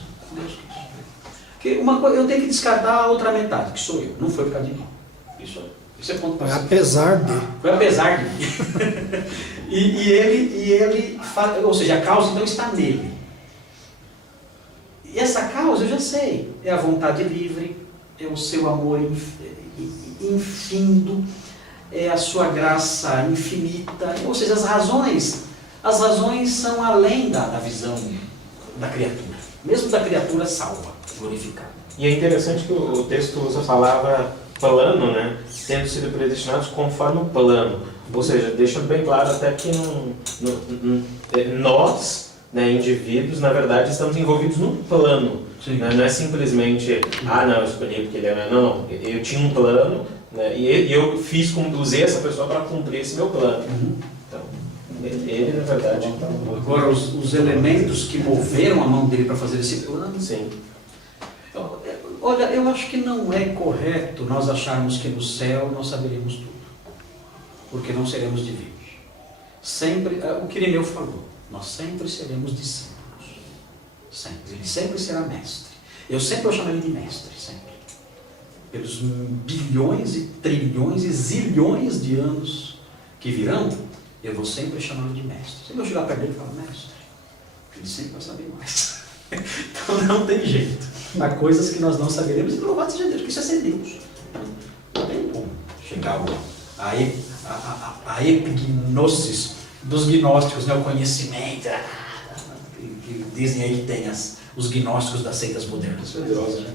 Porque uma coisa, eu tenho que descartar a outra metade, que sou eu. Não foi por causa de mim. Isso é ponto Foi positivo. apesar de. Foi apesar de mim. e ele fala, ou seja, a causa então está nele. E essa causa eu já sei. É a vontade livre, é o seu amor infindo, é a sua graça infinita. Ou seja, as razões são além da visão da criatura. Mesmo da criatura salva, glorificada. E é interessante que o texto usa a palavra plano, né? Tendo sido predestinados conforme o plano. Ou seja, deixa bem claro até que nós, né, indivíduos, na verdade, estamos envolvidos num plano. Né? Não é simplesmente, não, eu escolhi porque ele é... Não, eu tinha um plano, né, e eu usei essa pessoa para cumprir esse meu plano. Então, ele, na verdade... Agora, os elementos que moveram a mão dele para fazer esse plano... Sim. Olha, eu acho que não é correto nós acharmos que no céu nós saberemos tudo. Porque não seremos divinos. Sempre, o que Irineu falou, nós sempre seremos discípulos. Sempre. Ele sempre será mestre. Eu sempre vou chamar ele de mestre, sempre. pelos bilhões e trilhões e zilhões de anos que virão, eu vou sempre chamá-lo de mestre. Se eu chegar perto dele e falar, mestre, ele sempre vai saber mais. Então não tem jeito. Há coisas que nós não saberemos, e louvado seja Deus, que isso é ser Deus. Não tem como chegar a epignosis dos gnósticos, né? O conhecimento, que dizem aí que tem os gnósticos das seitas modernas. Poderosa, né?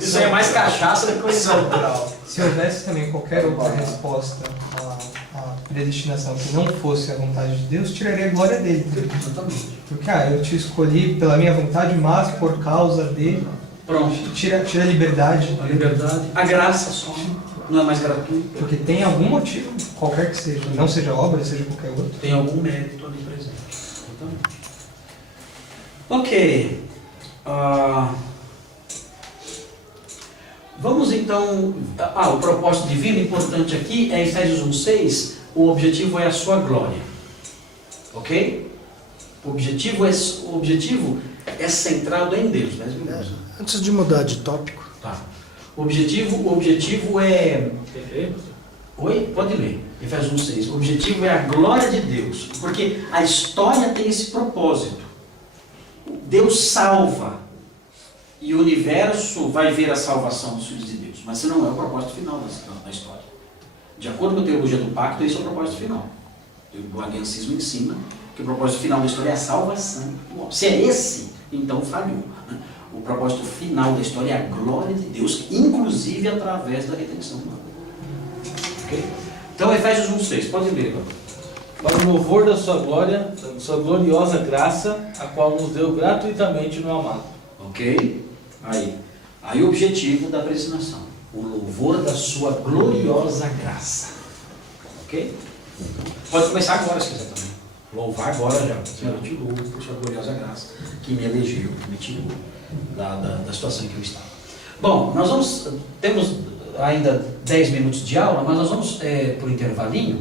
Isso aí é mais cachaça do que coisa natural. Se houvesse também qualquer outra resposta à predestinação que não fosse a vontade de Deus, tiraria a glória dele. Exatamente. Porque eu te escolhi pela minha vontade, mas por causa dele. Pronto. Tira a liberdade. A liberdade. A graça só. Não é mais gratuito. Porque tem algum motivo, qualquer que seja. Não seja obra, seja qualquer outro. Tem algum mérito ali presente. Exatamente. Ok. Vamos então. O propósito divino importante aqui é Efésios 1:6. O objetivo é a sua glória. Ok? O objetivo é centrado em Deus. Antes de mudar de tópico. Tá. O objetivo é. Oi? Pode ler. Efésios 1:6. O objetivo é a glória de Deus. Porque a história tem esse propósito. Deus salva. E o universo vai ver a salvação dos filhos de Deus. Mas esse não é o propósito final da história. De acordo com a teologia do pacto, esse é o propósito final. O agencismo ensina que o propósito final da história é a salvação. Se é esse, então falhou. O propósito final da história é a glória de Deus, inclusive através da redenção humana. Okay? Então, Efésios 1:6, pode ler. Para o louvor da sua glória, da sua gloriosa graça, a qual nos deu gratuitamente no amado. Ok? Aí o objetivo da predestinação. O louvor da sua gloriosa graça. Ok? Pode começar agora se quiser também. Louvar agora já. Senhor, eu te louvo por sua gloriosa graça, que me elegeu, que me tirou da situação em que eu estava. Bom, nós temos ainda 10 minutos de aula, mas nós vamos por intervalinho.